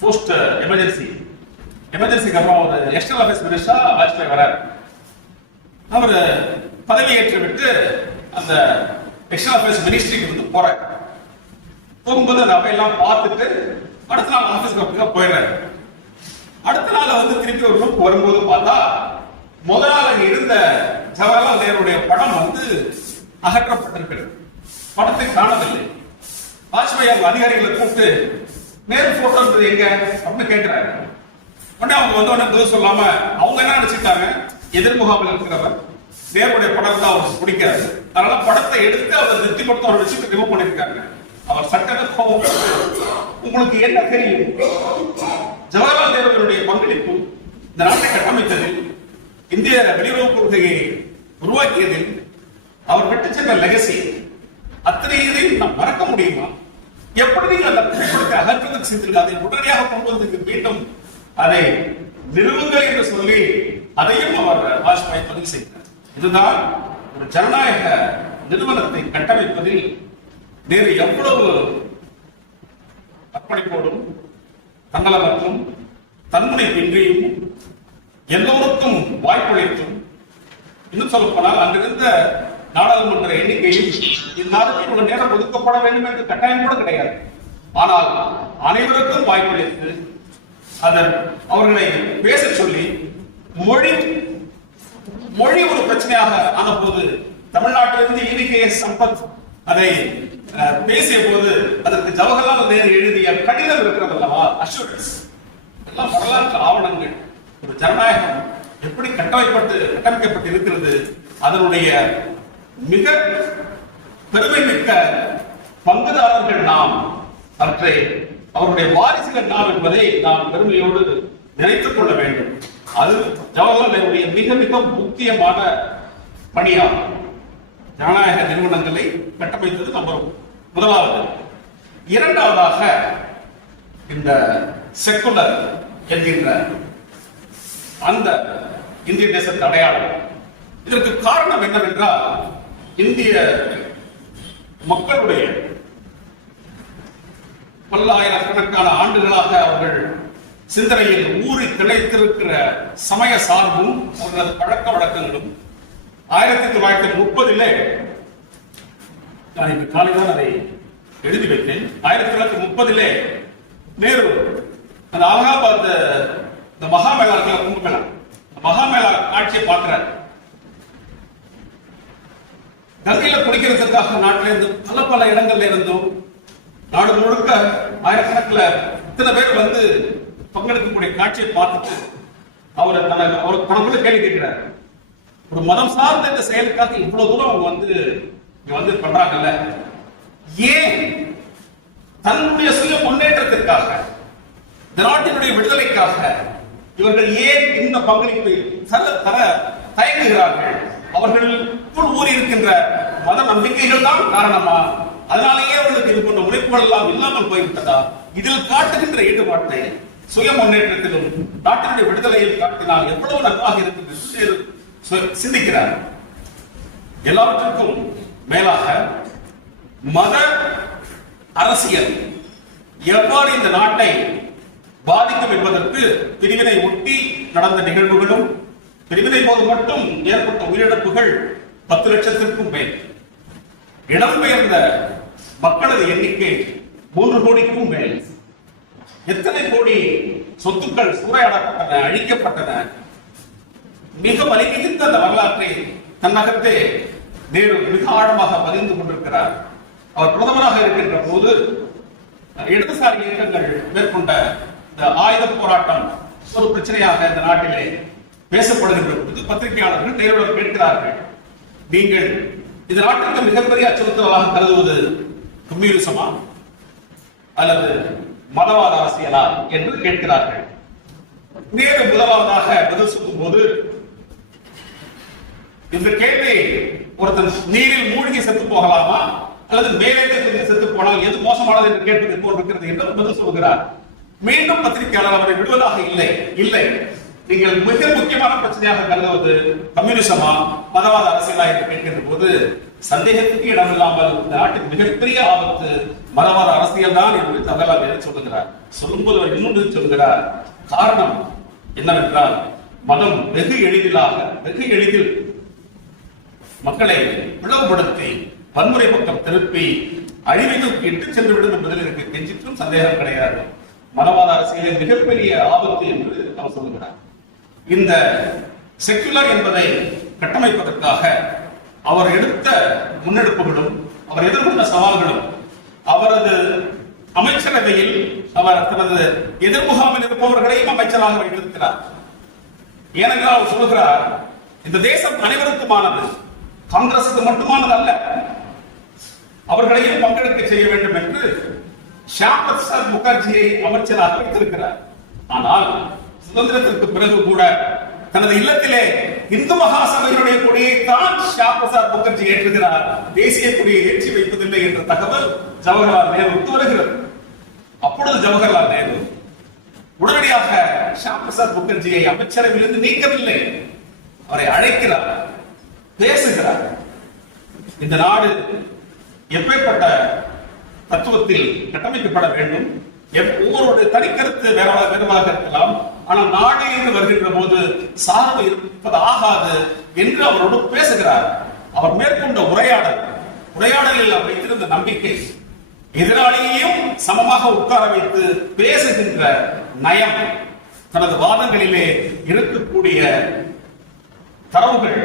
போஸ்ட் எமர்ஜென்சிக்கு அப்புறம் ஒரு எக்ஸ்டர்னல் அஃபேர்ஸ் மினிஸ்டரா வாஜ்பாய் வரார். அவர் பதவியேற்று விட்டு அந்த எக்ஸ்டர்னல் அஃபேர்ஸ் மினிஸ்ட்ரிக்கு வந்து போறார். போகும்போது அந்த அவையெல்லாம் பார்த்துட்டு அடுத்த நாள் ஆபீஸ்க்கு போயிடுறாரு. அடுத்த நாள் வந்து திருப்பி ஒரு குரூப் வரும்போது பார்த்தா முதல் நாள் அங்க இருந்த ஜவஹர்லால் நேருடைய படம் வந்து அகற்றப்பட்டிருக்கிறது. படத்தை காணவில்லை. வாஜ்பாய் அவங்க அதிகாரிகளை கூப்பிட்டு நேரு போட்டோ எங்க அப்படின்னு கேட்கிறாரு. உடனே அவங்க வந்து உடனே பதில் சொல்லாம அவங்க என்ன நினைச்சிட்டாங்க, எதிர் முகாமில் இருக்கிறவர் நேருடைய படம் தான் அவருக்கு பிடிக்காது, அதனால படத்தை எடுத்து அவர் நிறுத்திப்படுத்த அவர் வச்சுட்டு ரிமூவ் பண்ணிருக்காங்க. அவர் சட்டத்தை கோபம், உங்களுக்கு என்ன தெரியும், ஜவஹர்லால் நேருடைய பங்களிப்பு இந்த நாட்டை கட்டமைத்ததில், இந்திய வெளியுறவு கொள்கையை உருவாக்கியதில், அவர் விட்டு சென்ற லெகசி, அத்தனை இதையும் நாம் மறக்க முடியுமா? எப்படி நீங்கள் அந்த புகைப்படத்தை அகற்றுவதற்கு சென்றிருக்க, அதை உடனடியாக கொண்டு வந்து மீண்டும் அதை நிறுவுங்கள் என்று சொல்லி அதையும் அவர் வாஜ்பாய் பதிவு செய்தார். இதுதான் ஒரு ஜனநாயக நிறுவனத்தை கட்டமைப்பதில் நேரு எவ்வளவு அர்ப்பணிப்போடும் தன்னலமற்றும் தன்முனைப்பின்றியும் எல்லோருக்கும் வாய்ப்பளித்தும், இன்னும் சொல்ல போனால் அங்கிருந்த நாடாளுமன்ற எண்ணிக்கையில் இந்நாளுக்கு இவ்வளவு நேரம் ஒதுக்கப்பட வேண்டும் என்று கட்டாயம் கூட கிடையாது. ஆனால் அனைவருக்கும் வாய்ப்பளித்து அவர்களை பேச சொல்லி, மொழி ஒரு பிரச்சனையாக ஆன போது தமிழ்நாட்டிலிருந்து ஈவிகே சம்பத் அதை பேசிய போது அதற்கு ஜவஹர்லால் நேரு எழுதிய கடிதம் இருக்கிறது அல்லவா, அஷூரன்ஸ், எல்லாம் வரலாற்று ஆவணங்கள். ஒரு ஜனநாயகம் எப்படி கட்டமைக்கப்பட்டு இருக்கிறது, அதனுடைய மிக பெருமை மிக்க பங்குதாரர்கள் நாம், அவருடைய வாரிசுகள் நாம் என்பதை நாம் பெருமையோடு நினைத்துக் கொள்ள வேண்டும். அது ஜவஹர்லால் நேருடைய மிக மிக முக்கியமான பணியாகும். ஜனநாயக நிறுவனங்களை கட்டமைத்தது நம்ம முதலாவது. இரண்டாவதாக இந்த செக்குலர் என்கின்ற அந்த இந்திய தேசத்தின் அடையாளம். இதற்கு காரணம் என்னவென்றால், இந்திய மக்களுடைய பல்லாயிரக்கணக்கான ஆண்டுகளாக அவர்கள் சிந்தனையில் ஊறி திளைத்திருக்கிற சமய சார்பும் அவர்களது பழக்க வழக்கங்களும் 1930 நான் இன்று காலையில் அதை எழுதி வைத்தேன். 1930 நேரு அந்த அலகாபாத் இந்த மகாமேளா கும்பமேளா, மகாமேளா காட்சியை பார்க்கிறார். கங்கையில குடிக்கிறதுக்காக நாட்டில இருந்து பல இடங்கள்ல இருந்தும் நாடு முழுக்க ஆயிரக்கணக்கில் இத்தனை பேர் வந்து பங்கெடுக்கக்கூடிய காட்சியை பார்த்துட்டு அவர் தனக்குள்ள கேள்வி கேட்கிறார், ஒரு மதம் சார்ந்த இந்த செயலுக்காக இவ்வளவு தூரம் அவங்க வந்து பண்றாங்கல்ல, ஏன் தன்னுடைய சுய முன்னேற்றத்திற்காக, இந்த நாட்டினுடைய விடுதலைக்காக இவர்கள் ஏன் இந்த பங்களிப்பை தர தயங்குகிறார்கள்? அவர்களுக்குள் ஊறி இருக்கின்ற மத நம்பிக்கைகள் தான் காரணமா? அதனாலேயே அவர்களுக்கு இது போன்ற உழைப்புகள் எல்லாம் இல்லாமல் போய்விட்டதா? இதில் காட்டுகின்ற ஈடுபாட்டை சுய முன்னேற்றத்திலும் நாட்டினுடைய விடுதலையில் காட்டினால் எவ்வளவு நன்றாக இருக்கிறது சிந்திக்கிறார். எல்லாவற்றுக்கும் மேலாக மத அரசியல் எவ்வாறு இந்த நாட்டை பாதிக்கும் என்பதற்கு பிரிவினை ஒட்டி நடந்த நிகழ்வுகளும் பிரிவினை போது மட்டும் ஏற்பட்ட உயிரிழப்புகள் 10 லட்சத்திற்கும் மேல். இடம்பெயர்ந்த மக்களது எண்ணிக்கை 3 கோடிக்கும் மேல். எத்தனை கோடி சொத்துக்கள் சூறையாடப்பட்டன, அழிக்கப்பட்டன. மிக வலிமிகுந்த அந்த வரலாற்றை தன்னகத்தே நேரு மிக ஆழமாக பதிந்து கொண்டிருக்கிறார். அவர் பிரதமராக இருக்கின்ற போது இடதுசாரி இயக்கங்கள் மேற்கொண்ட இந்த ஆயுத போராட்டம் ஒரு பிரச்சனையாக இந்த நாட்டிலே பேசப்படுகின்ற போது பத்திரிகையாளர்கள் நேருடன் கேட்கிறார்கள், நீங்கள் இந்த நாட்டிற்கு மிகப்பெரிய அச்சுறுத்தலாக கருதுவது கம்யூனிசமா அல்லது மதவாத அரசியலா என்று கேட்கிறார்கள். நேரு முதலாவதாக பதில் சொல்லும் போது, இந்த கேள்வி ஒருத்தன் நீரில் மூழ்கி செத்து போகலாமா அல்லது மேலே செத்து போனால் எது மோசமானது என்று கேட்பது போல் இருக்கிறது என்று பதில் சொல்கிறார். மீண்டும் பத்திரிகையாளர் அவரை விடுவதாக இல்லை, நீங்கள் மிக முக்கியமான பிரச்சனையாக கருதுவது கம்யூனிசமா மதவாத அரசியலா என்று கேட்கின்ற போது சந்தேகத்துக்கு இடமில்லாமல் இந்த நாட்டின் மிகப்பெரிய ஆபத்து மதவாத அரசியல் தான் என்று ஜவஹர்லால் சொல்லுகிறார். சொல்லும்போது அவர் இன்னொன்று சொல்கிறார், காரணம் என்னவென்றால் மதம் வெகு எளிதில் மக்களை பிளவுபடுத்தி வன்முறை பக்கம் திருப்பி அழிவை நோக்கி இட்டு சென்றுவிடும் என்பதில் எனக்கு கெஞ்சிற்றும் சந்தேகம் கிடையாது. மதவாத அரசியலின் மிகப்பெரிய ஆபத்து என்று அவர் சொல்லுகிறார். இந்த செக்குலர் என்பதை கட்டமைப்பதற்காக அவர் எடுத்த முன்னெடுப்புகளும் அவர் எதிர்கொண்ட சவால்களும் அவரது அமைச்சரவையில் அவர் தனது எதிர்முகாமில் இருப்பவர்களையும் அமைச்சராக வைத்திருக்கிறார். ஏனென்றால் அவர் சொல்லுகிறார், இந்த தேசம் அனைவருக்குமானது, காங்கிரசுக்கு மட்டுமானது அல்ல, அவர்களையும் பங்கெடுக்க செய்ய வேண்டும் என்று ஷியாம் பிரசாத் முகர்ஜியை அமைச்சராக வைத்திருக்கிறார். ஆனால் சுதந்திரத்திற்கு பிறகு கூட தனது இல்லத்திலே இந்து மகாசபையினுடைய கொடியை தான் ஷியாம் பிரசாத் முகர்ஜி ஏற்றுகிறார், தேசிய கொடியை ஏற்றி வைப்பதில்லை என்ற தகவல் ஜவஹர்லால் நேருவுக்கு வருகிறது. அப்பொழுது ஜவஹர்லால் நேரு உடனடியாக ஷியாம் பிரசாத் முகர்ஜியை அமைச்சரவையிலிருந்து நீக்கவில்லை, அவரை அழைக்கிறார், பேசுகிறார். இந்த நாடு எப்பேற்பட்ட தத்துவத்தில் கட்டமைக்கப்பட வேண்டும், ஒவ்வொரு தனி கருத்து வேறுவாக இருக்கலாம், ஆனால் நாடு என்று வருகின்ற போது சார்பு இருப்பது ஆகாது என்று அவரோடு பேசுகிறார். அவர் மேற்கொண்ட உரையாடலில் அவர் வைத்திருந்த நம்பிக்கை, எதிராளியையும் சமமாக உட்கார வைத்து பேசுகின்ற நயம், தனது வாதங்களிலே இருக்கக்கூடிய தரவுகள்.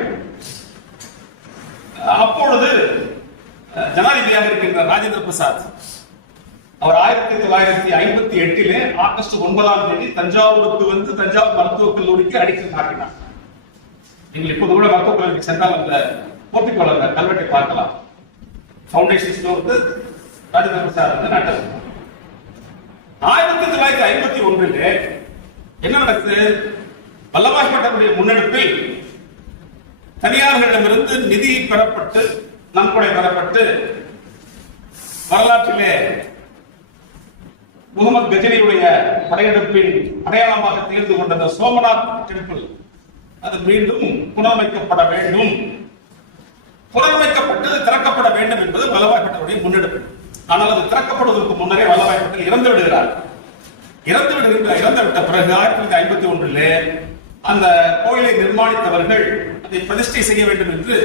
அப்பொழுது ஜனாதிபதியாக இருக்கின்ற ராஜேந்திர பிரசாத் அவர் 1958 ஆகஸ்ட் 9 தஞ்சாவூருக்கு வந்து தஞ்சாவூர் மருத்துவக் கல்லூரிக்கு அடிக்கல் நாட்டினார். நீங்கள் இப்போது கூட மருத்துவக் கல்லூரிக்கு சென்றால் அந்த போர்ட்டிகோல அந்த கல்வெட்டை பார்க்கலாம். ஃபவுண்டேஷன் வந்து ராஜேந்திர பிரசாத் வந்து நாட்டார். 1951 என்ன நடக்குது? வல்லபாய் பட்டேலுடைய முன்னெடுப்பில் தனியார்களிடமிருந்து நிதி பெறப்பட்டு நன்கொடை பெறப்பட்டு வரலாற்றிலே முகமது கஜனியுடைய படையெடுப்பின் அடையாளமாக தேர்ந்து கொண்ட சோமநாத் டெம்பிள் அது மீண்டும் புனரமைக்கப்பட வேண்டும், புனரமைக்கப்பட்டு திறக்கப்பட வேண்டும் என்பது வல்லபாய் பட்டேலுடைய முன்னெடுப்பு. ஆனால் அது திறக்கப்படுவதற்கு முன்னரே வல்லபாய் பட்டேல் இறந்து விடுகிறார். இறந்துவிட்ட பிறகு 1951 அந்த கோயிலை நிர்மாணித்தவர்கள் அதை பிரதிஷ்டை செய்ய வேண்டும் என்று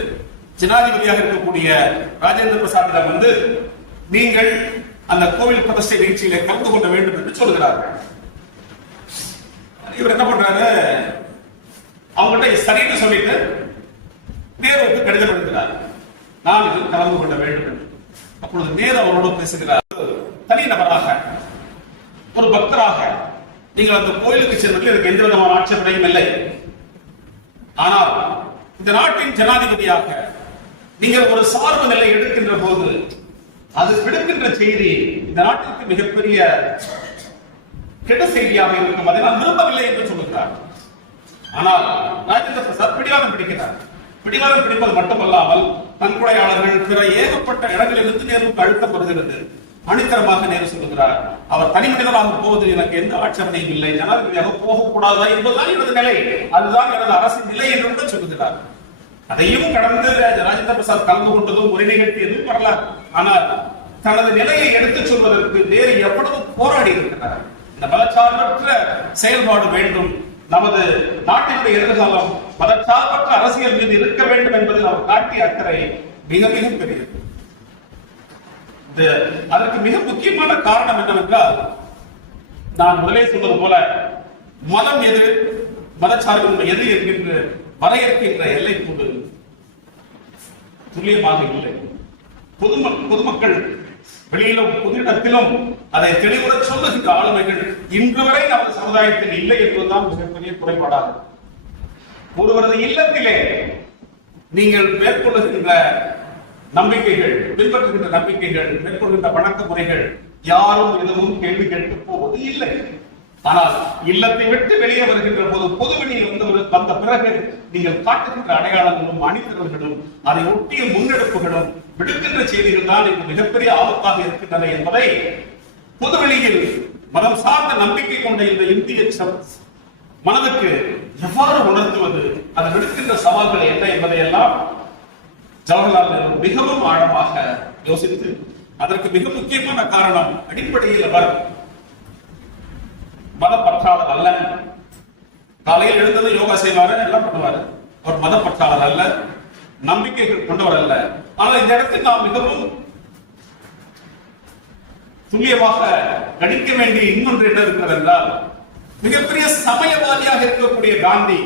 ஜனாதிபதியாக இருக்கக்கூடிய ராஜேந்திர பிரசாத்திடம் வந்து நீங்கள் அந்த கோவில் பிரதிஷ்டை நிகழ்ச்சியில கலந்து கொள்ள வேண்டும் என்று சொல்கிறார்கள். இவர் என்ன பண்றாரு? அவங்ககிட்ட சரின்னு சொல்லிட்டு நேருவுக்கு கடிதம் எழுதுகிறார், நான் இதில் கலந்து கொள்ள வேண்டும் என்று. அப்பொழுது நேரு அவரோடு பேசுகிறார், தனி நபராக ஒரு பக்தராக நீங்கள் அந்த கோயிலுக்கு செல்வதில் எனக்கு எந்த விதமான ஆட்சேபனையும் இல்லை. ஆனால் இந்த நாட்டின் ஜனாதிபதியாக நீங்கள் ஒரு சார்பு நிலை எடுக்கின்ற போது அது விடுக்கின்ற செய்தி இந்த நாட்டிற்கு மிகப்பெரிய கெட்ட செய்தியாக இருக்கும், அதை நான் விரும்பவில்லை என்று சொல்லுகிறார். ஆனால் ராஜேந்திர பிரசாத் பிடிவாதம் பிடிக்கிறார். பிடிவாதம் பிடிப்பது மட்டுமல்லாமல் நன்கொடையாளர்கள் பிற ஏகப்பட்ட இடங்களிலிருந்து நேருக்கு அழுத்தம் வருகிறது. அணித்தரமாக நேரு சொல்லுகிறார், அவர் தனி மனிதனாக போவதில் எனக்கு எந்த ஆட்சேபனையும் இல்லை, ஜனாதிபதியாக போகக்கூடாதா என்பதுதான் எனது நிலை, அதுதான் எனது அரசின் நிலை என்று கூட சொல்லுகிறார். அதையும் கடந்து ராஜேந்திர பிரசாத் கலந்து கொண்டதும் உரை நிகழ்த்தியதும் வரலாறு. ஆனால் தனது நிலையை எடுத்துச் சொல்வதற்கு நேரு எவ்வளவு போராடி இருக்கிறார். இந்த மதச்சார்பற்ற செயல்பாடு வேண்டும், நமது நாட்டினுடைய எதிர்காலம் மதச்சார்பற்ற அரசியல் மீது இருக்க வேண்டும் என்பதில் அவர் காட்டிய அக்கறை மிக மிக பெரியது. அதற்கு மிக முக்கியமான காரணம் என்னவென்றால், நான் முதலே சொன்னது போல மதம் எது, மதச்சார்பின்மை எது என்கின்ற வரையறுக்கின்ற எல்லை கூடு துல்லியமாக இல்லை. பொதுமக்கள் வெளியிலும் பொது இடத்திலும் அதை தெளிவுற சொல்லுகின்ற ஆளுமைகள் இன்று வரை நமது சமுதாயத்தில் இல்லை என்பதுதான் மிகப்பெரிய குறைபாடாகும். ஒருவரது இல்லத்திலே நீங்கள் மேற்கொள்ளுகின்ற நம்பிக்கைகள், பின்பற்றுகின்ற நம்பிக்கைகள், மேற்கொள்கின்ற வணக்க முறைகள் யாரும் எதுவும் கேள்வி கேட்க போவது இல்லை. ஆனால் இல்லத்தை விட்டு வெளியே வருகின்ற போது, பொதுவெளியில் வந்த பிறகு நீங்கள் காட்டுகின்ற அடையாளங்களும் அணிதிரள்களும் அதை ஒட்டிய முன்னெடுப்புகளும் விடுக்கின்ற செய்திகள் தான் இங்கு மிகப்பெரிய ஆபத்தாக இருக்கின்றன என்பதை பொதுவெளியில் மதம் சார்ந்த நம்பிக்கை கொண்ட இந்த இந்திய மனதுக்கு எவ்வாறு உணர்த்துவது, அது விடுக்கின்ற சவால்கள் என்ன என்பதை எல்லாம் ஜவஹர்லால் நேரு மிகவும் ஆழமாக யோசித்து, அதற்கு மிக முக்கியமான காரணம் அடிப்படையில் அவர் மதப்பற்றாளர் அல்ல. காலையில் எழுந்தது யோகா செய்வாரு, எல்லாம் பண்ணுவாரு. அவர் மதப்பற்றாளர் அல்ல, நம்பிக்கைகள் கொண்டவர் அல்ல. ஆனால் இந்த இடத்தில் நாம் மிகவும் துல்லியமாக கணிக்க வேண்டிய இன்னொன்று என்ன இருக்கிறது என்றால், மிகப்பெரிய சமயவாதியாக இருக்கக்கூடிய காந்தி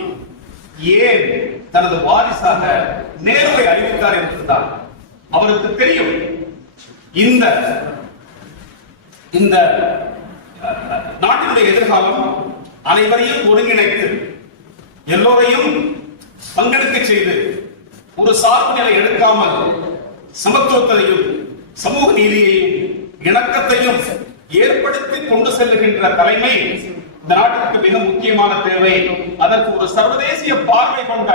ஏன் தனது வாரிசாக நேருவை அறிவித்தார் என்பதுதான். அவருக்கு தெரியும் இந்த இந்த நாட்டினுடைய எதிர்காலம் அனைவரையும் ஒருங்கிணைத்து எல்லோரையும் பங்கெடுக்க செய்து ஒரு சார்பு நிலை எடுக்காமல் சமத்துவத்தையும் சமூக நீதியையும் இணக்கத்தையும் ஏற்படுத்தி கொண்டு செல்லுகின்ற தலைமை இந்த நாட்டிற்கு மிக முக்கியமான தேவை. அதற்கு ஒரு சர்வதேசிய பார்வை கொண்ட,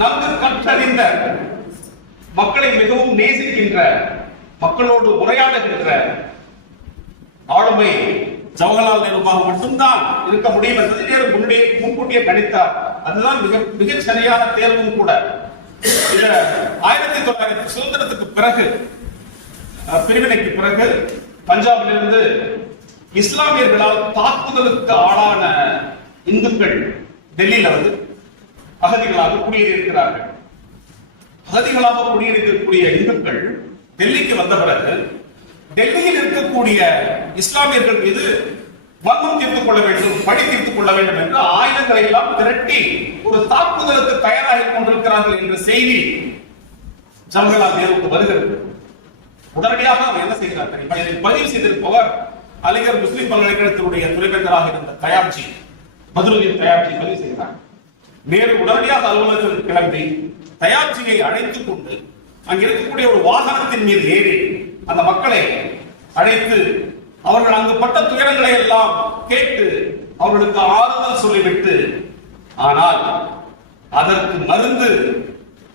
நன்கு கற்றறிந்த, மக்களை மிகவும் நேசிக்கின்ற, மக்களோடு உரையாடுகின்ற ஆளுமை ஜவஹர்லால் நேருவாக மட்டும்தான் இருக்க முடியும் என்பதை நேரு முன்கூட்டியே கணித்தார். அதுதான் மிக சரியான தேர்வும் கூட. 1900 சுதந்திரத்துக்கு பிறகு, பிரிவினைக்கு பிறகு பஞ்சாபிலிருந்து இஸ்லாமியர்களால் தாக்குதலுக்கு ஆளான இந்துக்கள் டெல்லியில அகதிகளாக குடியேறியிருக்கிறார்கள். அகதிகளாக குடியேறியிருக்கக்கூடிய இந்துக்கள் டெல்லிக்கு வந்த பிறகு டெல்லியில் இருக்கக்கூடிய இஸ்லாமியர்கள் மீது வன்மம் தீர்த்துக் கொள்ள வேண்டும், பழி தீர்த்துக் கொள்ள வேண்டும் என்று ஆயுதங்களை எல்லாம் திரட்டி ஒரு தாக்குதலுக்கு தயாராகி கொண்டிருக்கிறார்கள் என்ற செய்தி ஜவஹர்லால் நேருவுக்கு வருகிறது. உடனடியாக அவர் என்ன செய்கிறார் தெரியுமா? இதை பதிவு செய்திருப்பவர் அலிகர் முஸ்லிம் பல்கலைக்கழகத்தினுடைய துணைவேந்தராக இருந்த தயாப்ஜி, மதுரவின் தயாப்ஜி பதிவு செய்கிறார். நேரு உடனடியாக அலுவலகத்தில் கிளம்பி தயாப்ஜியை அழைத்துக் கொண்டு அங்கு இருக்கக்கூடிய ஒரு வாகனத்தின் மீது ஏறி அந்த மக்களை அழைத்து அவர்கள் அங்கு பட்ட துயரங்களை எல்லாம் கேட்டு அவர்களுக்கு ஆறுதல் சொல்லிவிட்டு, ஆனால் அதற்கு மருந்து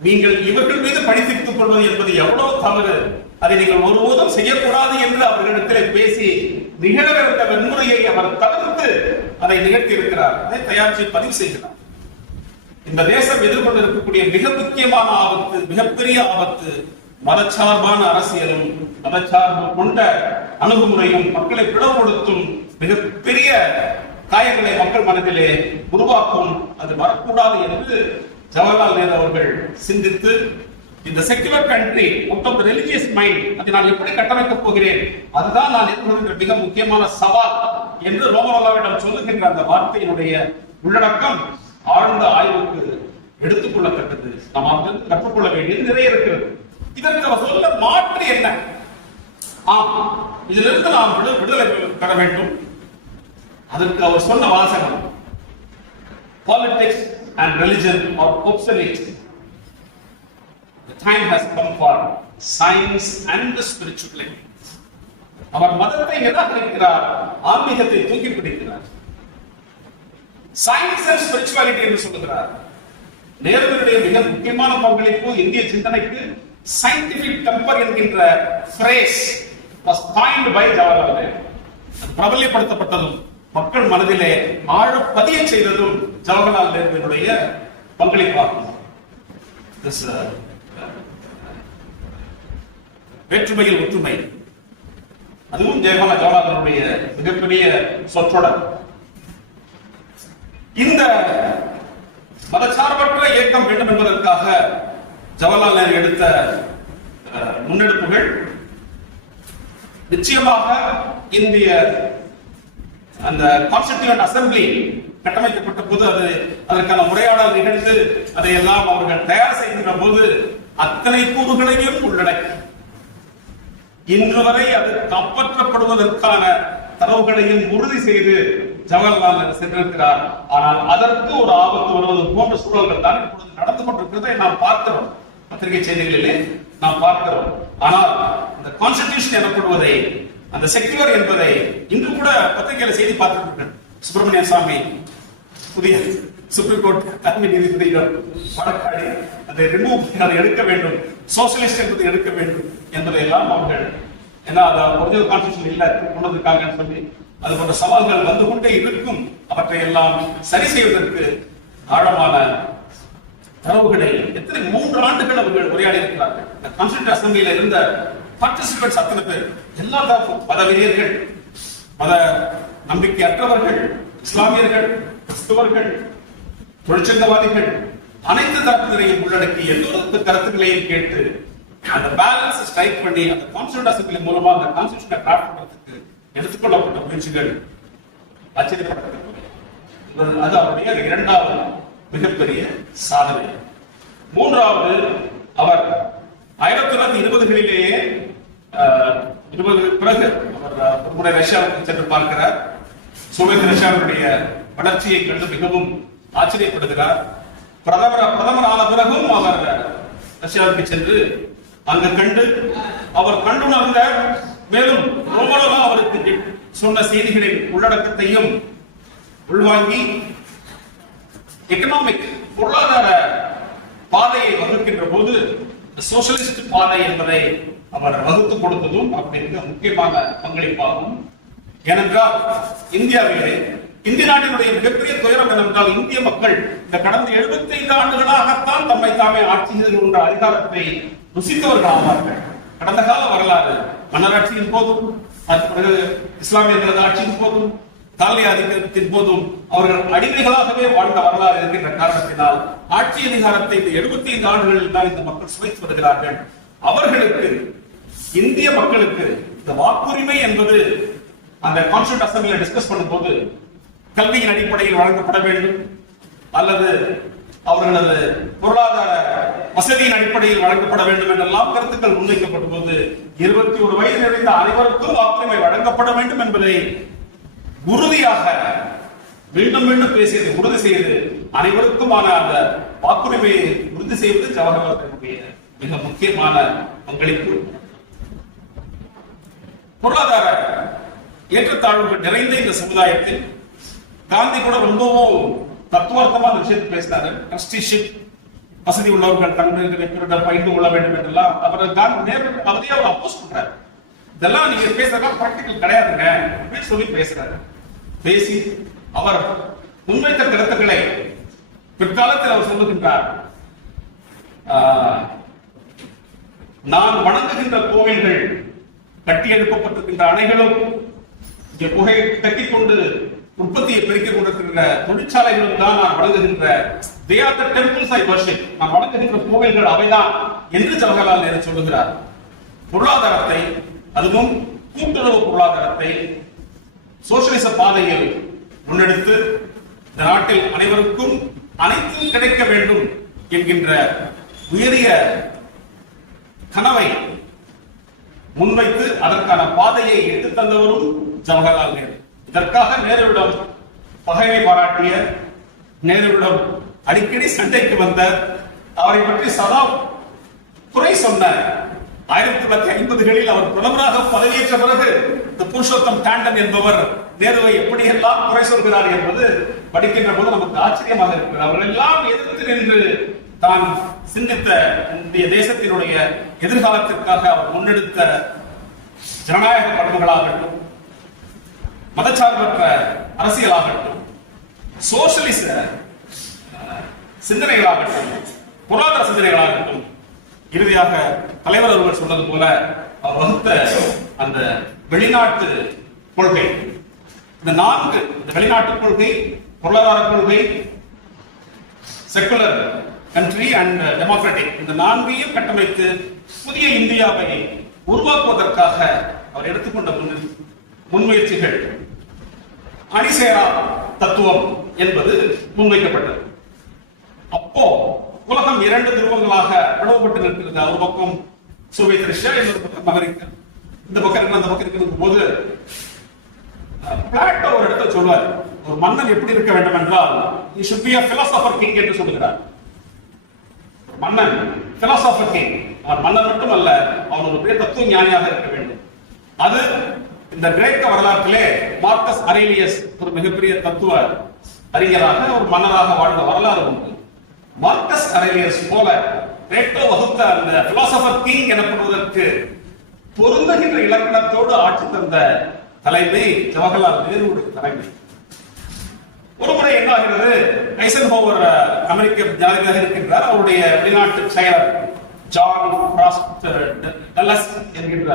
நீங்கள் இவர்கள் மீது பழி தீர்த்துக் கொள்வது என்பது எவ்வளவு தவறு, அதை நீங்கள் ஒருபோதும் செய்யக்கூடாது என்று அவர்களிடத்தில் பேசி நிகழவிருந்த வன்முறையை அவர் தவிர்த்து அதை நிகழ்த்தி இருக்கிறார். அதை தயாரிச்சு பதிவு செய்கிறார். இந்த தேசம் எதிர்கொண்டு இருக்கக்கூடிய மிக முக்கியமான ஆபத்து, மிகப்பெரிய ஆபத்து, மதச்சார்பான அரசியலும் மதச்சார்பு கொண்ட அணுகுமுறையும் மக்களை பிளவுபடுத்தும் மிகப்பெரிய காயங்களை மக்கள் மனதிலே உருவாக்கும். அது வரக்கூடாது என்று ஜவஹர்லால் நேரு அவர்கள் சிந்தித்து, இந்த செக்யுலர் கண்ட்ரி மொத்தம் ரிலிஜியஸ் மைண்ட், அதை நான் எப்படி கட்டமைக்கப் போகிறேன், அதுதான் நான் எதிர்கொள்கின்ற மிக முக்கியமான சவால் என்று ரோமரோலாவிடம் சொல்லுகின்ற அந்த வார்த்தையினுடைய உள்ளடக்கம் ஆழ்ந்த ஆய்வுக்கு எடுத்துக் கொள்ளத்தக்கது. நாம் அங்கிருந்து கற்றுக்கொள்ள வேண்டியது நிறைய இருக்கிறது. இதற்கு அவர் சொல்ல மாற்று என்ன? இதிலிருந்து நாம் விடுதலை பெற வேண்டும். அதற்கு அவர் சொன்ன வாசகம், politics and religion are obsolete. The time has come for science and spirituality. அவர் மதத்தை நிராகரிக்கிறார், ஆன்மீகத்தை தூக்கி பிடிக்கிறார். சயின்ஸ் அண்ட் ஸ்பிரிச்சுவாலிட்டி என்று சொல்லுகிறார். நேருவினுடைய மிக முக்கியமான பங்களிப்பு இந்திய சிந்தனைக்கு சயின்டிபிக் டெம்பர் என்கின்ற phrase was coined by Jawaharlal Nehru. பிரபல்யப்படுத்தப்பட்டதும் மக்கள் மனதிலே ஆழ பதிய செய்ததும் ஜவஹர்லால் நேருவினுடைய பங்களிப்பாகும். வேற்றுமையில் ஒற்றுமை, அதுவும் ஜவஹர்லால் நேருடைய மிகப்பெரிய சொற்றொடர். இந்த மதச்சார்பற்ற இயக்கம் வேண்டும் என்பதற்காக ஜவஹர்லால் நேரு எடுத்த முன்னெடுப்புகள் நிச்சயமாக இந்திய அந்த கான்ஸ்டிடியூவன்ட் அசெம்பிளி கட்டமைக்கப்பட்ட போது அதற்கான உரையாடல் நிகழ்ந்து அதையெல்லாம் அவர்கள் தயார் செய்கின்ற போது அத்தனை கூறுகளையும் உள்ளடக்கி இன்று வரை அது காப்பாற்றப்படுவதற்கான தரவுகளையும் உறுதி செய்து ஜவஹர்லால் நேரு சென்றிருக்கிறார். ஆனால் அதற்கு ஒரு ஆபத்து வருவது போன்ற சூழல்கள் தான் இப்பொழுது நடந்து கொண்டிருக்கிறதை நாம் பார்க்கிறோம், பத்திரிகை செய்திகளிலே நாம் பார்க்கிறோம். ஆனால் இந்த கான்ஸ்டிடியூஷன் எனப்படுவதை, அந்த செக்யூலர் என்பதை இன்று கூட பத்திரிகையில செய்தி பார்த்திருக்கிறேன். சுப்பிரமணிய சாமி புதிய சுப்ரீம் கோர்ட் தலைமை நீதிபதிகள் வழக்காடி அதை ரிமூவ் அதை எடுக்க வேண்டும், சோசியலிஸ்ட் என்பதை எடுக்க வேண்டும் என்பதை எல்லாம் அவர்கள் ஏன்னா ஒரிஜினல் கான்ஸ்டிடியூஷன் இல்ல கொண்டதுக்காக சொல்லி அது போன்ற சவால்கள் வந்து கொண்டே இருக்கும். அவற்றை எல்லாம் சரி செய்வதற்கு ஆழமான தரவுகளை எத்தனை 3 ஆண்டுகள் அவர்கள் உரையாடி இருக்கிறார்கள். இந்த கான்ஸ்டிடியூஷன் அசெம்பிளியில இருந்த பார்ட்டிசிபென்ட்ஸ் அத்தனை பேர் எல்லா மதவெறியர்கள், மத நம்பிக்கை அற்றவர்கள், இஸ்லாமியர்கள், கிறிஸ்தவர்கள், தொழிற்சங்கவாதிகள், அனைத்து தரப்பினரையும் உள்ளடக்கி எல்லோருக்கும் கருத்துக்களையும் கேட்டு அந்த பேலன்ஸ் ஸ்ட்ரைக் பண்ணி அந்த கான்ஸ்டிடியூஷன் அசெம்பிளி மூலமா அந்த கான்ஸ்டிடியூஷனை டிராஃப்ட் பண்றதுக்கு எடுத்துக்கொள்ளப்பட்ட முயற்சிகள் ஆச்சரியப்படத்தக்கது. அது அவருடைய 2வது மிகப்பெரிய சாதனை. 3வது, அவர் 1920களிலேயே 20 பிறகு அவர் ஒரு முறை ரஷ்யாவுக்கு சென்று பார்க்கிறார். சோவியத் ரஷ்யாவுடைய வளர்ச்சியை கண்டு மிகவும் ஆச்சரியப்படுகிறார். பிரதமர் ஆன பிறகும் அவர் ரஷ்யாவுக்கு சென்று அங்கு கண்டு அவர் கண்டுணர்ந்த மேலும் ரோமனோவா அவருக்கு சொன்ன செய்திகளின் உள்ளடக்கத்தையும் உள்வாங்கி எக்கனாமிக் பொருளாதார பாதையை வகுக்கின்ற போது சோசியலிஸ்ட் பாதை என்பதை அவர் வகுத்து கொடுத்ததும் அவருக்கு முக்கியமான பங்களிப்பாகும். ஏனென்றால் இந்தியாவிலே இந்திய நாட்டினுடைய மிகப்பெரிய துயரம் என்னவென்றால் இந்திய மக்கள் இந்த கடந்த 75 ஆண்டுகளாகத்தான் தம்மை தாமே ஆட்சி செய்கின்ற அதிகாரத்தை ருசித்தவர்கள் ஆவார்கள். கடந்த கால வரலாறு மன்னராட்சியின் போதும் பிறகு இஸ்லாமியர்களது ஆட்சியின் போதும் காலனி ஆதிக்கத்தின் போதும் அவர்கள் அடிமைகளாகவே வாழ்ந்த வரலாறு இருக்கின்ற காரணத்தினால் ஆட்சி அதிகாரத்தை இந்த 75 ஆண்டுகளில் தான் இந்த மக்கள் சுவைத்து வருகிறார்கள். அவர்களுக்கு இந்திய மக்களுக்கு இந்த வாக்குரிமை என்பது அந்த கான்ஸ்டிடியூஷன் அசெம்பிளியில் டிஸ்கஸ் பண்ணும்போது கல்வியின் அடிப்படையில் வழங்கப்பட வேண்டும் அல்லது அவர்களது பொருளாதார வசதியின் அடிப்படையில் வழங்கப்பட வேண்டும் என்றெல்லாம் கருத்துக்கள் முன்வைக்கப்பட்ட போது 21 வயது நிறைந்த அனைவருக்கும் வாக்குரிமை வழங்கப்பட வேண்டும் என்பதை உறுதியாக மீண்டும் மீண்டும் பேசியது உறுதி செய்து அனைவருக்குமான அந்த வாக்குரிமையை உறுதி செய்வது ஜவஹர்லால் நேருடைய மிக முக்கியமான பங்களிப்பு. பொருளாதார ஏற்றத்தாழ்வுகள் நிறைந்த இந்த சமுதாயத்தில் காந்தி கூட ரொம்பவும் தத்துவார்த்தமான விஷயத்தை பேசினாரு. ட்ரஸ்டிஷிப், வசதி உள்ளவர்கள் தங்கள் பயிர்ந்து கொள்ள வேண்டும் என்றெல்லாம் அவரையே அவர் அப்போஸ் பண்றாரு. இதெல்லாம் நீங்க பேசுறதெல்லாம் பிராக்டிகல் கிடையாதுங்க அப்படின்னு சொல்லி பேசுறாரு. பேசி அவர் முன்வைத்த கருத்துக்களை பிற்காலத்தில் அவர் சொல்லுகின்றார். நான் வணங்குகின்ற கோவில்கள், கட்டி எழுப்பப்பட்டிருக்கின்ற அணைகளும், இங்கே புகை கட்டிக் கொண்டு உற்பத்தியை பெருக்கிக் கொண்டிருக்கின்ற தொழிற்சாலைகளும் தான் நான் வணங்குகின்ற they are the temples I worship. நான் வணங்குகின்ற கோவில்கள் அவைதான் என்று ஜவஹர்லால் நேரு சொல்லுகிறார். பொருளாதாரத்தை, அதுவும் கூட்டுறவு பொருளாதாரத்தை சோசியலிச பாதையில் முன்னெடுத்து இந்த நாட்டில் அனைவருக்கும் அனைத்தும் கிடைக்க வேண்டும் என்கின்ற உயரிய கனவை முன்வைத்து அதற்கான பாதையை எடுத்து தந்தவரும் ஜவஹர்லால் நேரு. இதற்காக நேருவிடம் பகைமை பாராட்டிய, நேருவிடம் அடிக்கடி சண்டைக்கு வந்த, அவரை பற்றி சதா குறை சொன்ன 1950களில் அவர் பிரதமராக பதவியேற்ற பிறகு இந்த புருஷோத்தம் டாண்டன் என்பவர் நேருவை எப்படியெல்லாம் குறை சொல்கிறார் என்பது படிக்கின்ற போது நமக்கு ஆச்சரியமாக இருக்கிறது. அவர்கள் எல்லாம் எதிர்த்து நின்று தான் சிந்தித்த இந்திய தேசத்தினுடைய எதிர்காலத்திற்காக அவர் முன்னெடுத்த ஜனநாயக பண்புகளாகட்டும், மதச்சார்பற்ற அரசியலாகட்டும், சோசியலிச சிந்தனைகளாகட்டும், பொருளாதார சிந்தனைகளாகட்டும், இறுதியாக தலைவர் அவர்கள் சொன்னது போல அவர் வகுத்த அந்த வெளிநாட்டு கொள்கை, இந்த 4 வெளிநாட்டு கொள்கை, பொருளாதார கொள்கை, செக்குலர் கண்ட்ரி அண்ட் டெமோக்ராட்டிக், இந்த நான்கையும் கட்டமைத்து புதிய இந்தியாவை உருவாக்குவதற்காக அவர் எடுத்துக்கொண்ட முன்முயற்சிகள் அணிசேரா தத்துவம் என்பது முன்வைக்கப்பட்டது. அப்போ உலகம் இரண்டு துருவங்களாக பிளவுபட்டு நிற்கிறது. ஒரு பக்கம் சோவியத் ரஷ்யா, இன்னொரு பக்கம் அமெரிக்கா. இந்த பக்கம் இருக்கிற அந்த பக்கம் இருக்கிற போது பிளாட்டோ ஒரு இடத்துல சொல்வார், ஒரு மன்னன் எப்படி இருக்க வேண்டும் என்றால் he should be a philosopher king என்று சொல்கிறார். மன்னன் philosopher king, அவன் மன்னன் மட்டுமல்ல, அவன் ஒரு பெரிய தத்துவ ஞானியாக இருக்க வேண்டும். அது இந்த கிரேக்க வரலாற்றிலே மார்க்கஸ் அரேலியஸ் ஒரு மிகப்பெரிய தத்துவ அறிஞராக ஒரு மன்னராக வாழ்ந்த வரலாறு உண்டு. மார்க்கஸ் அரேலியஸ் போல பிளேட்டோ வகுத்த அந்த பிலாசபர் கிங் எனப்படுவதற்கு பொருந்துகின்ற இலக்கணத்தோடு ஆட்சி தந்த தலைமை ஜவஹர்லால் நேருடைய தலைமை. ஒருமுறை என்ன ஆகிறது, ஐசன்ஹோவர் அமெரிக்க ஜனாதிபதியாக இருக்கின்றார். அவருடைய வெளிநாட்டு செயலர் ஜான் ஃப்ராஸ்ட் டல்லஸ் என்கின்ற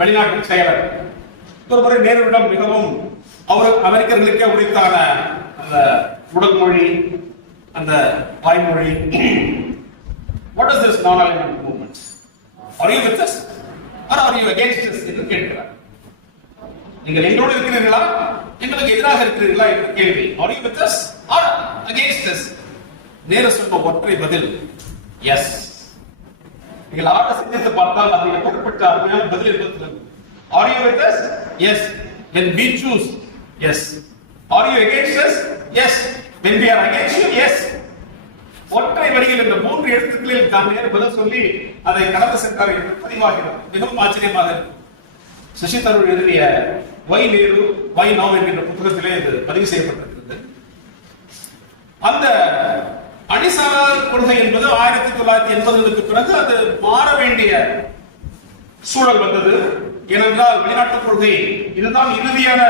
வெளிநாட்டு செயலர் ஒருமுறை நேருவிடம் மிகவும் அவர் அமெரிக்கர்களுக்கே உரித்தான அந்த உடல் மொழி, அந்த வாய்மொழி, what is this non-alignment movement? Are you with us or are you against us என்று கேட்கிறார். நீங்கள் எங்களோடு இருக்கிறீர்களா, எங்களுக்கு எதிராக இருக்கிறீர்களா என்ற கேள்வி. Are you with us or against us? Nehru சொன்ன ஒற்றை பதில் எஸ். நீங்கள் ஆட சிந்தித்து பார்த்தால் அது எப்படிப்பட்ட அருமையான பதில் என்பது. Are you with us? Yes. When we choose, yes. Are you against us? Yes. When we are against you, yes. ஒற்றை வரியில் இந்த மூன்று எழுத்துக்களில் தான் நேரு பதில் சொல்லி அதை கடந்து சென்றார் என்று பதிவாகிறது. மிகவும் ஆச்சரியமாக இருக்கும். சசி தரூர் எழுதிய வை நேரு வை நவ் என்கின்ற புத்தகத்திலே இது பதிவு செய்யப்பட்டிருக்கிறது. அந்த அணிசாரா கொள்கை என்பது 1980களுக்கு பிறகு அது மாற வேண்டிய சூழல் வந்தது. ஏனென்றால் வெளிநாட்டு கொள்கை இதுதான் இறுதியான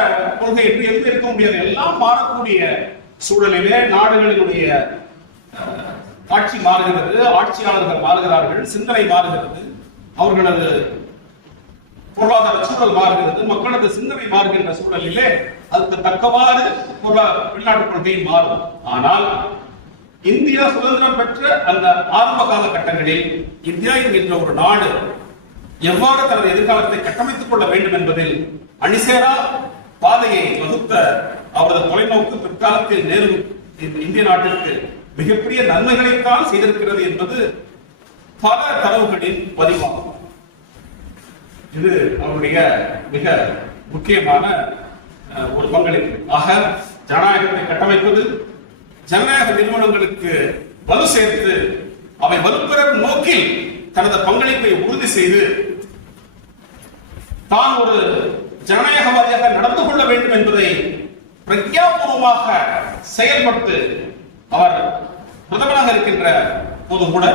கொள்கை என்று எதுவும் இருக்க முடியாது. எல்லாம் மாறக்கூடிய சூழலிலே நாடுகளினுடைய ஆட்சி மாறுகிறது, ஆட்சியாளர்கள் மாறுகிறார்கள், சிந்தனை மாறுகிறது, அவர்களது பொருளாதார சூழல் மாறுகிறது, மக்களது சிந்தனை மாறுகின்ற சூழலிலே அதுக்கு தக்கவாறு வெளிநாட்டு கொள்கை மாறும். ஆனால் இந்தியா சுதந்திரம் பெற்ற அந்த ஆரம்ப காலகட்டங்களில் இந்தியா என்கின்ற ஒரு நாடு எவ்வாறு தனது எதிர்காலத்தை கட்டமைத்துக் கொள்ள வேண்டும் என்பதில் அணிசேரா பாதையை வகுத்த அவரது தொலைநோக்கு பிற்காலத்தில் நேரு இந்திய நாட்டிற்கு மிகப்பெரிய நன்மைகளைத்தான் செய்திருக்கிறது என்பது பல தரவுகளின் பதிவாகும். இது அவருடைய மிக முக்கியமான ஒரு பங்களிப்பு. ஆக ஜனநாயகத்தை கட்டமைப்பது, ஜனநாயக நிறுவனங்களுக்கு வலு சேர்த்து அவை வலுப்பெறும் நோக்கில் தனது பங்களிப்பை உறுதி செய்து தான் ஒரு ஜனநாயகவாதியாக நடந்து கொள்ள வேண்டும் என்பதை பிரக்ஞாபூர்வமாக செயல்பட்டு அவர் பிரதமராக இருக்கின்ற போது கூட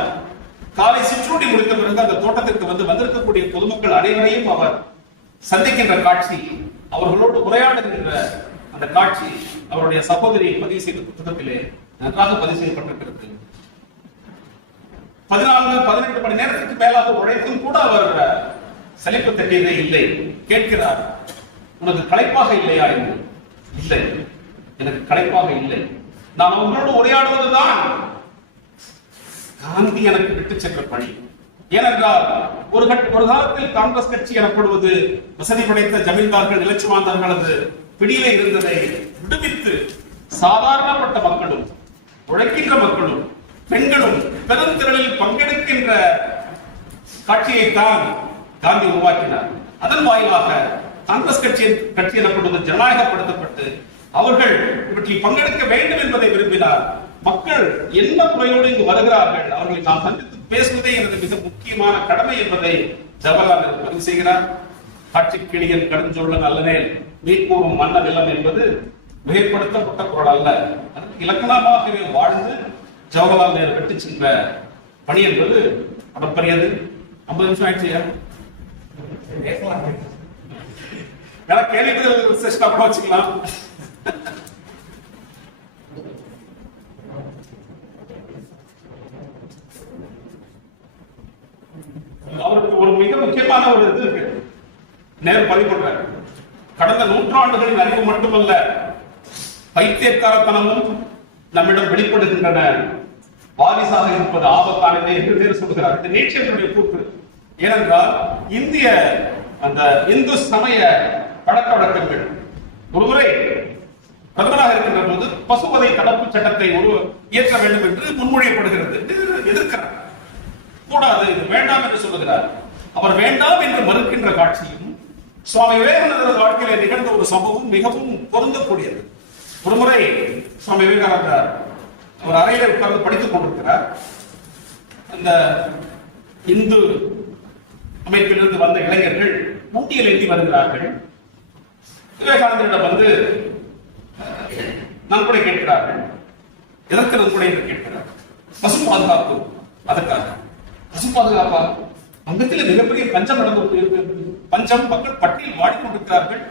காலை சிற்றுண்டி முடித்த பிறகு அந்த தோட்டத்திற்கு வந்திருக்கக்கூடிய பொதுமக்கள் அனைவரையும் அவர் சந்திக்கின்ற காட்சி, அவர்களோடு உரையாடுகின்ற அந்த காட்சி அவருடைய சகோதரி பதிவு செய்த புத்தகத்திலே நன்றாக பதிவு செய்யப்பட்டிருக்கிறது. 14-18 மணி நேரத்துக்கு மேலாக உழைத்தும் கூட அவர் சலிப்பு தட்டியதே இல்லை. கேட்கிறார், உனக்கு களைப்பாக இல்லையா என்று. இல்லை, எனக்கு களைப்பாக இல்லை. நான் அவங்களோடு உரையாடுவதுதான் காந்தி எனக்கு விட்டு சென்ற பணி. ஏனென்றால் ஒரு காலத்தில் காங்கிரஸ் கட்சி எனப்படுவது வசதி படைத்த ஜமீன்தார்கள், நிலச்சுவாந்தர்களது பிடியிலே இருந்ததை விடுவித்து சாதாரணப்பட்ட மக்களும் உழைக்கின்ற மக்களும் பெண்களும் பெருந்திரளில் பங்கெடுக்கின்ற காட்சியைத்தான் காந்தி உருவாக்கினார். அதன் வாயிலாக காங்கிரஸ் கட்சி எனப்படுவது ஜனநாயகப்படுத்தப்பட்டு அவர்கள் இவற்றில் பங்கெடுக்க வேண்டும் என்பதை விரும்பினார். மக்கள் என்ன குறையோடு இங்கு வருகிறார்கள், அவர்களை நாம் சந்தித்து பேசுவதே எனது மிக முக்கியமான கடமை என்பதை ஜவஹர்லால் பதிவு செய்கிறார். காட்சி கிளியன் கடுஞ்சொல்லன் அல்லனேல் மீக்கூறும் மன்ன நிலம் என்பது மிகைப்படுத்தப்பட்ட குரல் அல்ல. அதற்கு இலக்கணமாகவே வாழ்ந்து ஜவஹர்லால் நேரு வெட்டி சென்ற பணி என்பது அளப்பரியது. 50 நிமிஷம் ஆயிடுச்சு. கேள்வி பதில் செஷன் அப்புறம் வச்சுக்கலாம். அவருக்கு ஒரு மிக முக்கியமான ஒரு இது இருக்கு. நேரு பதிவு பண்றாரு, கடந்த நூற்றாண்டுகளின் அறிவு மட்டுமல்ல பைத்தியக்காரத்தனமும் நம்மிடம் வெளிப்படுகின்றன வாரிசாக இருப்பது ஆபத்தானது என்று நேரு சொல்கிறார். இந்த நீட்சியனுடைய கூற்று. ஏனென்றால் இந்திய அந்த இந்து சமய பழக்க வழக்கங்கள் ஒருமுறை பிரதமராக இருக்கின்ற போது பசுவதை தடுப்பு சட்டத்தை இயற்ற வேண்டும் என்று முன்மொழியப்படுகிறது. எதிர்க்கிறார், கூடாது, இது வேண்டாம் என்று சொல்லுகிறார். அவர் வேண்டாம் என்று மறுக்கின்ற காட்சியும் சுவாமி விவேகானந்தர் வாழ்க்கையில நிகழ்ந்த ஒரு சம்பவம் மிகவும் பொருந்தக்கூடியது. ஒருமுறை சுவாமி விவேகானந்தர் அவர் அறையில உட்கார்ந்து படித்துக் கொண்டிருக்கிறார். அந்த இந்து அமைப்பிலிருந்து வந்த இளைஞர்கள் ஊட்டியில் ஏற்றி வருகிறார்கள். விவேகானந்தரிடம் வந்து நன்கொடை கேட்கிறார்கள். எதற்கு நன்கொடை என்று கேட்கிறார். பசு பாதுகாப்பு. அதற்காக பசு பாதுகாப்பா? வங்கத்தில் மிகப்பெரிய பஞ்சம் நடந்து பஞ்சம், மக்கள் பட்டியல் வாடிக்கொண்டிருக்கிறார்கள்.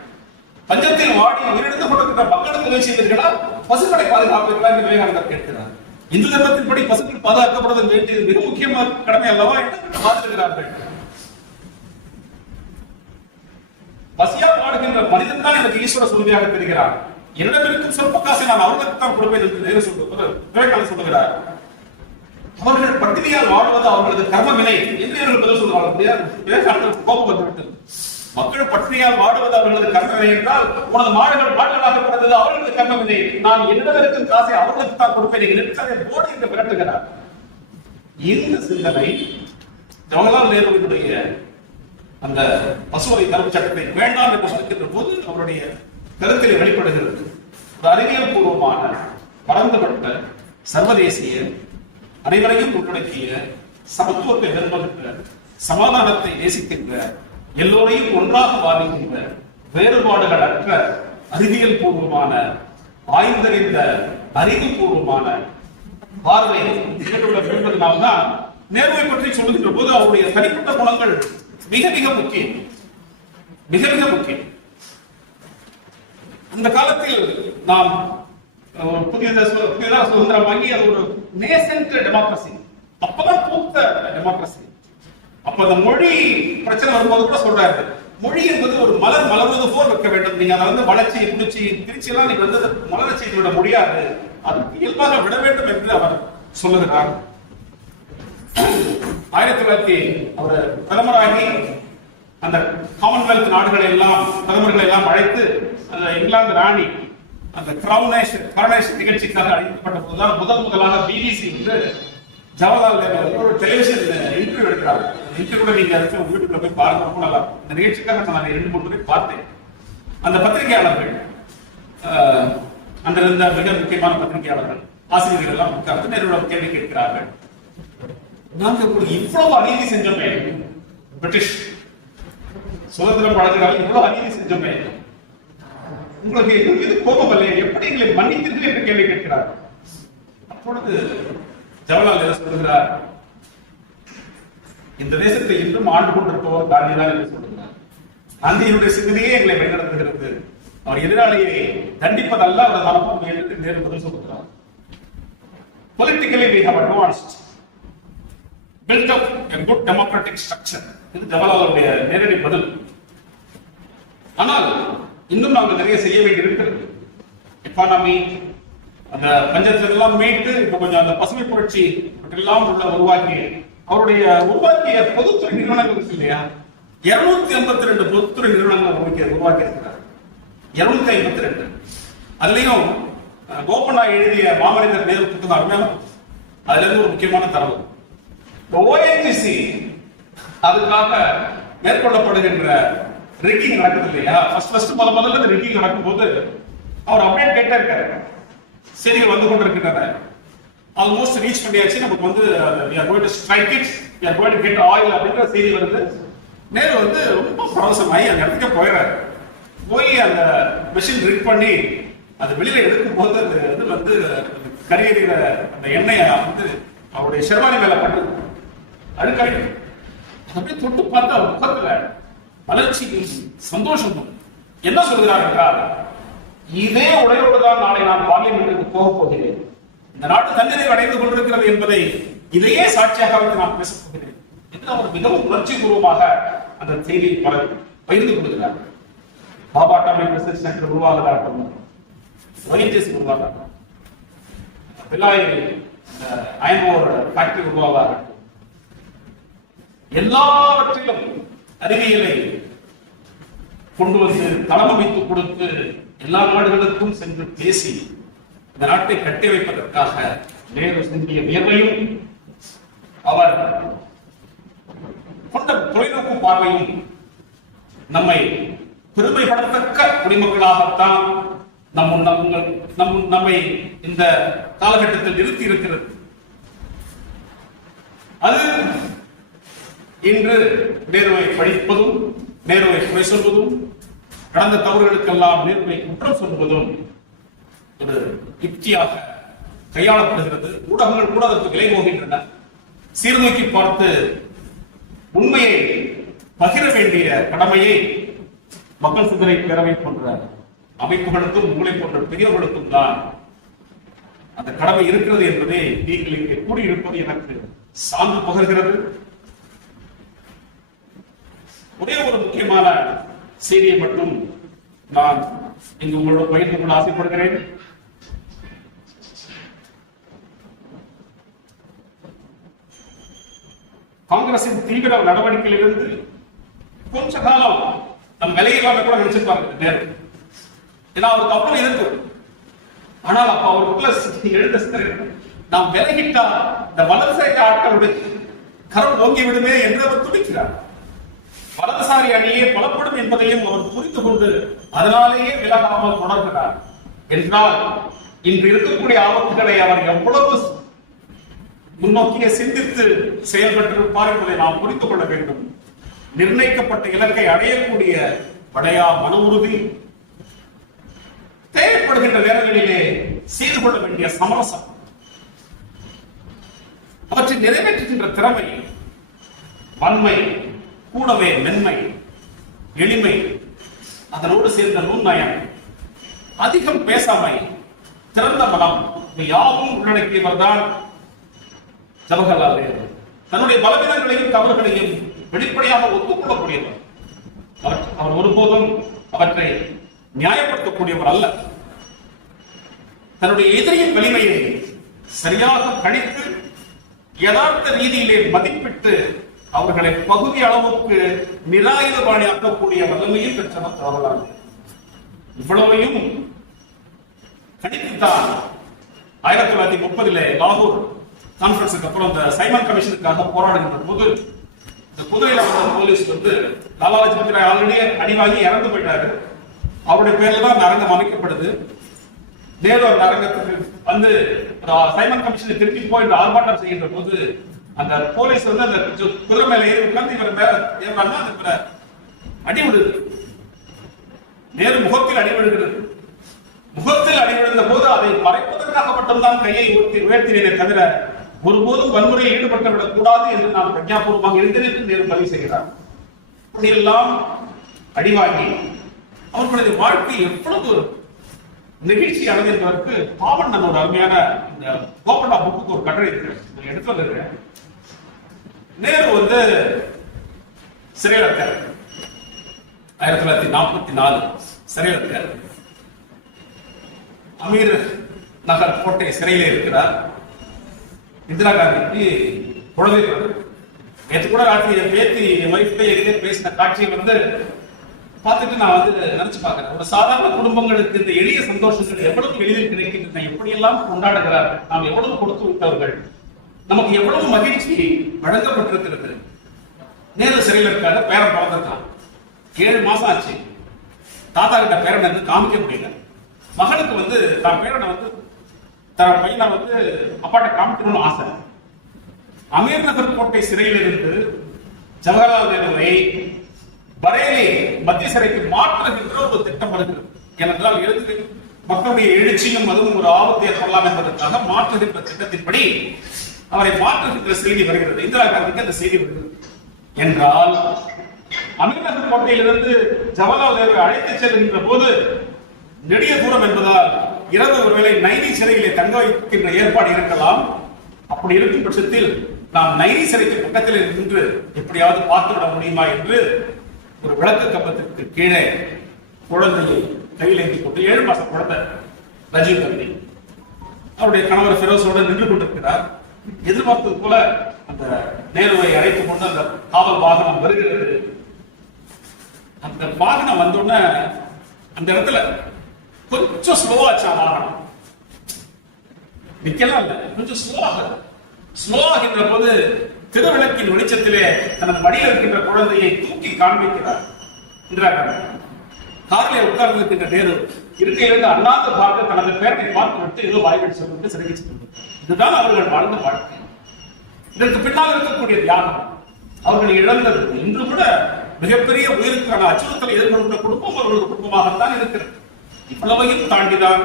பஞ்சத்தில் வாடி உயிரிழந்து கொண்டிருக்கிற மக்களுக்கு உதவி செய்வீர்களா, பசுக்களை பாதுகாப்பீர்களா என்று விவேகானந்தர் கேட்கிறார். இந்து தர்மத்தின்படி பசுக்கள் பாதுகாக்கப்படுவது வேண்டியது மிக முக்கியமான கடமை அல்லவா என்று வாதிடுகிறார்கள். பசியால் வாடுகின்ற மனிதன் தான் எனக்கு ஈஸ்வர சுருதியாக தெரிகிறார். என்னிடம் இருக்கும் சொற்ப காசை நான் அவர்களுக்கு தான் கொடுப்பேன் என்று நேரு விவேகானந்தர் சொல்லுகிறார். அவர்கள் பட்டினியால் வாழ்வது அவர்களது கர்ம வினை என்று அவர்கள் பதில் சொல்லுவார்கள். விவேகானந்தர் கோபம் வந்துவிட்டது. மக்கள் பட்டினியால் வாடுவது அவர்களது கர்ம வினை என்றால் உனது மாடுகள் மாடுகளாக பிறந்தது அவர்களது கர்ம வினை. நான் என்னிடம் இருக்கும் காசை அவர்களுக்கு தான் கொடுப்பேன் போடி என்று மிரட்டுகிறார். இந்த சிந்தனை ஜவஹர்லால் நேருவினுடைய அந்த பசுவதை தடுப்பு சட்டத்தை வேண்டாம் என்று சொல்கின்ற போது அவருடைய கருத்திலே வெளிப்படுகிறது. ஒரு அறிவியல் பூர்வமான பரந்துபட்ட சர்வதேசிய அனைவரையும் உள்ளடக்கிய சமத்துவத்தை விரும்புகின்ற சமாதானத்தை நேசிக்கின்ற எல்லோரையும் ஒன்றாக வாழ்கின்ற வேறுபாடுகள் அற்ற அறிவியல் பூர்வமான ஆய்ந்தறிந்த அறிவுபூர்வமான பார்வை என்பதனால்தான் நேருவை பற்றி சொல்லுகின்ற போது அவருடைய தனிப்பட்ட குணங்கள் மிக மிக முக்கியம், மிக மிக முக்கியம். இந்த காலத்தில் நாம் புதியதாக சுதந்திரம் வாங்கி அது ஒரு நேசன்ட் டெமோக்ரசி, அப்பதான் பூத்த டெமோக்ரசி. அப்ப அந்த மொழி பிரச்சனை வரும்போது கூட சொல்றாரு, மொழி என்பது ஒரு மலர் மலர்வது போல் இருக்க வேண்டும். நீங்க அதை வந்து வளர்ச்சி குளிர்ச்சி திருச்சி எல்லாம் நீங்க வந்து மலர செய்து விட முடியாது, அதுக்கு இயல்பாக விட வேண்டும் என்று அவர் சொல்லுகிறார். 1900 அவர் பிரதமராகி அந்த காமன்வெல்த் நாடுகளை எல்லாம் பிரதமர்களை எல்லாம் அழைத்து அந்த இங்கிலாந்து ராணி அந்த கரோனேஷன் நிகழ்ச்சிக்காக அழைக்கப்பட்ட போதுதான் முதலாக பிபிசி வந்து ஜவஹர்லால் நேரு ஒரு டெலிவிஷன் இன்டர்வியூ எடுக்கிறார். இன்டர்வியூ கூட நீங்க வீட்டுக்குள்ள போய் பாருங்க, ரொம்ப நல்லா. இந்த நிகழ்ச்சிக்காக நான் 2-3 முறை பார்த்தேன். அந்த பத்திரிகையாளர்கள் அந்த இருந்த மிக முக்கியமான பத்திரிகையாளர்கள் ஆசிரியர்கள் எல்லாம் உட்கார்ந்து நேருவிடம் கேள்வி கேட்கிறார்கள். நாங்க இவ்வளவு அநீதி செஞ்சோமே, பிரிட்டிஷ் சுதந்திரம் வழங்குறாங்க, இவ்வளவு அநீதி செஞ்சோமே, உங்களுக்கு எங்கள் மீது கோபம் இல்லையா, எப்படி எங்களை மன்னித்தீர்கள் என்று கேள்வி கேட்கிறார். அப்பொழுது ஜவஹர்லால் நேரு சொல்லுகிறார், இந்த தேசத்தை இன்றும் ஆண்டு கொண்டிருப்பவர் காந்திதான் என்று சொல்லுகிறார். காந்தியினுடைய சிந்தனையே எங்களை வழிநடத்துகிறது. அவர் எதிராளியை தண்டிப்பதல்ல அவர் மனப்பான்மை என்று நேரு பதில் சொல்லுகிறார். Politically we have advanced, built up a good democratic structure. இது ஜவஹர்லாலுடைய நேரடி பதில். ஆனால் இன்னும் நாங்கள் நிறைய செய்ய வேண்டியிருக்கிறது. எக்கானமி அந்த பஞ்சத்தெல்லாம் மீட்டு இப்ப கொஞ்சம் அந்த பசுமை புரட்சி எல்லாம் உள்ள உருவாக்கி அவருடைய உருவாக்கிய பொதுத்துறை நிறுவனங்கள் இருக்கு இல்லையா, 252 பொதுத்துறை நிறுவனங்கள் உருவாக்கி இருக்கிறார். 252. அதுலயும் கோபண்ணா எழுதிய மாமனிதர் நேரு புத்தகம் அருமையான, அதுல இருந்து ஒரு முக்கியமான தரவு ONGC அதுக்காக மேற்கொள்ளப்படுகின்ற ரிக்கிங் நடக்குது இல்லையா, முதல்ல இந்த ரிக்கிங் நடக்கும் போது அவர் அப்டேட் கேட்டே இருக்காரு. செய்திகள் வந்து கொண்டிருக்கின்றன, ஆல்மோஸ்ட் ரீச் பண்ணியாச்சு, நமக்கு வந்து we are going to strike it, we are going to get oil அப்படிங்கிற செய்தி வருது. நேரு வந்து ரொம்ப பரவசமாயி அந்த இடத்துக்கே போயிடுறாரு. போய் அந்த மெஷின் ரிக் பண்ணி அது வெளியில எடுக்கும் போது அது வந்து கரியறிகிற அந்த எண்ணெயை வந்து அவருடைய ஷெர்வானி மேல பண்ணுது, அழுக்காய். அப்படியே தொட்டு பார்த்தா முகத்துல வளர்ச்சி சந்தோஷம். என்ன சொல்கிறார் என்றால், இதே உடையோடு தான் நாளை நான் பார்லிமெண்ட்டுக்கு போக போகிறேன், இந்த நாட்டு தன்னிறை அடைந்து கொண்டிருக்கிறது என்பதை இதையே சாட்சியாக வைத்து நான் பேசப் போகிறேன் என்று அவர் மிகவும் உணர்ச்சி பூர்வமாக அந்த செய்தியை பகிர்ந்து கொள்கிறார். பாபா அட்டாமிக் ரிசர்ச் சென்டர் உருவாவதாகட்டும், ONGC உருவாகட்டும், பிலாய் அயன்ஓர் ஃபேக்டரி உருவாவாகட்டும், எல்லாவற்றிலும் அறிவியலை கொண்டு வந்து தளமமைத்து கொடுத்து எல்லா நாடுகளுக்கும் சென்று பேசி இந்த நாட்டை கட்டி வைப்பதற்காக நேரு சிந்திய வியர்வையும் அவர் கொண்ட தொலைநோக்கு பார்வையும் நம்மை பெருமைப்படத்தக்க குடிமக்களாகத்தான் நம்மை இந்த காலகட்டத்தில் நிறுத்தி இருக்கிறது. அது இன்று நேருவை படிப்பதும், நேருவை குறை சொல்வதும், கடந்த தவறுகளுக்கெல்லாம் நேருவை குற்றம் சொல்வதும் ஒரு யுக்தியாக கையாளப்படுகிறது. ஊடகங்கள் கூட அதற்கு விலை போகின்றன. சீர்தூக்கி பார்த்து உண்மையை பகிர வேண்டிய கடமையை மக்கள் சிந்தனை பேரவை போன்ற அமைப்புகளுக்கும் உங்களை போன்ற பெரியவர்களுக்கும் தான் அந்த கடமை இருக்கிறது என்பதை நீங்கள் இங்கே கூடியிருப்பது எனக்கு சான்று பகர்கிறது. ஒரே ஒரு முக்கியமான செய்தியை மட்டும் நான் இங்கு உங்களோட பகிர்ந்து கொள்ள ஆசைப்படுகிறேன். காங்கிரசின் தீவிர நடவடிக்கையிலிருந்து கொஞ்ச காலம் நம் விலையில்லாம கூட நினைச்சிருப்பாங்க நேரு. ஏன்னா அவருக்கு அப்புறம் இருக்கு. ஆனால் அப்ப அவருக்குள்ள எழுத நாம் விலகிட்டா இந்த வலதுசாரி ஆட்களுடைய கரம் ஓங்கி விடுமே என்று அவர் துடிக்கிறார். வலதுசாரி அணியே பலப்படும் என்பதையும் அவர் புரிந்து கொண்டு அதனாலேயே விலகாமல் தொடர்கிறார் என்றால் இன்று இருக்கக்கூடிய ஆபத்துகளை அவர் எவ்வளவு முன்னோக்கிய சிந்தித்து செயல்பட்டிருப்பார் என்பதை நாம் புரிந்து கொள்ள வேண்டும். நிர்ணயிக்கப்பட்ட இலக்கை அடையக்கூடிய படையா மன உறுதி, தேவைப்படுகின்ற நேரங்களிலே செய்து கொள்ள வேண்டிய சமரசம், அவற்றை நிறைவேற்றுகின்ற திறமை, வன்மை, கூடவே மென்மை, எளிமை, அதனோடு சேர்ந்த நுண்ணயம், அதிகம் பேசாமை, திறந்த மனம், யாவும் உள்ளடக்கியவர் தான் ஜவஹர்லால் நேரு. தன்னுடைய பலவீனங்களையும் தவறுகளையும் வெளிப்படையாக ஒத்துக்கொள்ளக்கூடியவர். அவர் ஒருபோதும் அவற்றை நியாயப்படுத்தக்கூடியவர் அல்ல. தன்னுடைய எதிரியின் வலிமையை சரியாக கணித்து யதார்த்த ரீதியிலே மதிப்பிட்டு அவர்களை பகுதி அளவுக்கு நிராயுதபாணியாக்கக்கூடிய வல்லமையும் பெற்றவர் ஜவஹர்லால். இவ்வளவையும் கணித்துத்தான் 1930 லாகூர் கான்பரன்ஸுக்கு அப்புறம் இந்த சைமன் கமிஷனுக்காக போராடுகின்ற போது இந்த குதிரையில வந்த போலீஸ் லாலா லஜபதி ராய் ஆல்ரெடி அடிவாங்கி இறந்து போயிட்டாரு. அவருடைய பேர்ல தான் அந்த அரங்கம் அமைக்கப்படுது. நேரு அந்த அரங்கத்துக்கு சைமன் கமிஷனை திருப்பி போய் ஆர்ப்பாட்டம் செய்கின்ற போது அந்த போலீஸ் அந்த குதிரை மேல ஏறி உட்கார்ந்து இவர் மேல ஏறாங்க. அந்த அடி விடுது. நேரு முகத்தில் அடி விழுகிறது. முகத்தில் அடி விழுந்த போது அதை மறைப்பதற்காக மட்டும்தான் கையை உயர்த்தினே தவிர ஒருபோதும் வன்முறையில் ஈடுபட்டு விடக் கூடாது என்று நான் பிரஜாபூர்வமாக இருந்தேன் நேரு பதிவு செய்கிறார். இப்படியெல்லாம் அடிவாங்கி அவர்களுடைய வாழ்க்கை எவ்வளவு நெகிழ்ச்சி அடைந்திருப்பதற்கு பாவண்ணன் ஒரு அருமையான இந்த கோபண்டா புக்கு ஒரு கட்டுரை இருக்கிறேன், எடுத்து வந்திருக்கிறேன். நேரு சிறையில் இருக்கார். 1944 சிறையில் இருக்கார். அமீர் நகர் கோட்டை சிறையிலே இருக்கிறார். இந்திரா காந்திக்கு குழந்தை நேற்று கூட ராத்திரி என் பேத்தி என் வைஃப்டே பேசின காட்சியை பார்த்துட்டு நான் நினைச்சு பார்க்கிறேன். ஒரு சாதாரண குடும்பங்களுக்கு இந்த எளிய சந்தோஷங்கள் எவ்வளவு எளிதில் கிடைக்கின்றன, எப்படியெல்லாம் கொண்டாடுகிறார்கள், நாம் எவ்வளவு கொடுத்து விட்டவர்கள், நமக்கு எவ்வளவு மகிழ்ச்சி வழங்கப்பட்டிருக்கிறது. நேரு சிறையில் இருக்காரு. பேரன் பிறந்திருக்கான். 7 மாசம் ஆச்சு. தாத்தா கிட்ட பேரன் காமிக்க முடியல. மகனுக்கு தான் பேரனை தன் பையனை அப்பாட்ட காமிக்கணும்னு ஆசை. அமீர் நகர் கோட்டை சிறையில் இருந்து ஜவஹர்லால் நேருவை பரேலி மத்திய சிறைக்கு மாற்றுகின்ற ஒரு திட்டம் வருகிறது. ஏனென்றால் மக்களுடைய எழுச்சியும் அதுவும் ஒரு ஆபத்தை ஏற்படலாம் என்பதற்காக மாற்றுகின்ற திட்டத்தின்படி அவரை மாற்றுகின்ற செய்தி வருகிறது. இந்திரா காந்திக்கு அந்த செய்தி வருகிறது என்றால் அமீர் நகர் கோட்டையிலிருந்து ஜவஹர்லால் நேரு அழைத்து செல்கின்ற போது நெடிய தூரம் என்பதால் இரவு ஒருவேளை நைனி சிறையிலே தங்க வைக்கின்ற ஏற்பாடு இருக்கலாம். அப்படி இருக்கும் பட்சத்தில் நாம் நைனி சிறைக்கு பக்கத்தில் நின்று எப்படியாவது பார்த்துவிட முடியுமா என்று ஒரு விளக்கு கம்பத்திற்கு கீழே குழந்தையை கையில் ஏந்தி கொண்டு 7 மாசம் குழந்தை ரஜீவ் காந்தி அவருடைய கணவர் ஃபெரோஸோடு நின்று கொண்டிருக்கிறார். எதிர்பார்த்தது போல அந்த நேருவை அழைத்துக் கொண்டு அந்த காவல் வாகனம் வருகிறது. அந்த வாகனம் வந்தோடனே அந்த இடத்துல கொஞ்சம் ஸ்லோவாச்சா வாகனம், நிக்கலாம் இல்ல, கொஞ்சம் ஸ்லோவாகின்ற போது திருவிளக்கின் வெளிச்சத்திலே தனது மடியில் இருக்கின்ற குழந்தையை தூக்கி காண்பிக்கிறார் இந்திரா காந்தி. காரிலே உட்கார்ந்து இருக்கின்ற நேரு இருக்கையிலிருந்து அண்ணாந்து பார்த்து தனது பேரனை பார்த்து விட்டு ஏதோ வாய்வெளி சொல்லிட்டு சிறகிச்சு கொண்டு, இதுதான் அவர்கள் வாழ்ந்த வாழ்க்கை. இதற்கு பின்னால் இருக்கக்கூடிய தியாகம், அவர்கள் இழந்தது இன்று கூட மிகப்பெரிய உயிருக்கான அச்சுறுத்தலை எதிர்கொள்கிற குடும்பம் அவர்களது குடும்பமாகத்தான் இருக்கிறது. இவ்வளவையும் தாண்டிதான்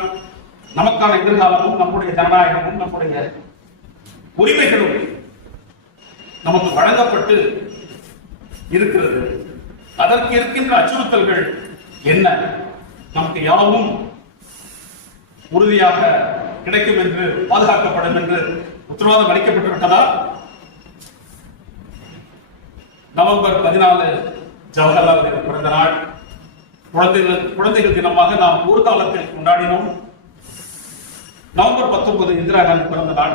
நமக்கான எதிர்காலமும் நம்முடைய ஜனநாயகமும் நம்முடைய உரிமைகளும் நமக்கு வழங்கப்பட்டு இருக்கிறது. அதற்கு இருக்கின்ற அச்சுறுத்தல்கள் என்ன? நமக்கு யாவும் உறுதியாக கிடைக்கும் என்று, பாதுகாக்கப்படும் என்று உத்தரவாதம் அளிக்கப்பட்டு விட்டதா? நவம்பர் 14 ஜவஹர்லால் நேரு பிறந்த நாள். குழந்தைகள் தினமாக நாம் ஊர்காலத்தில் கொண்டாடினோம். நவம்பர் 19 இந்திரா காந்தி பிறந்த நாள்.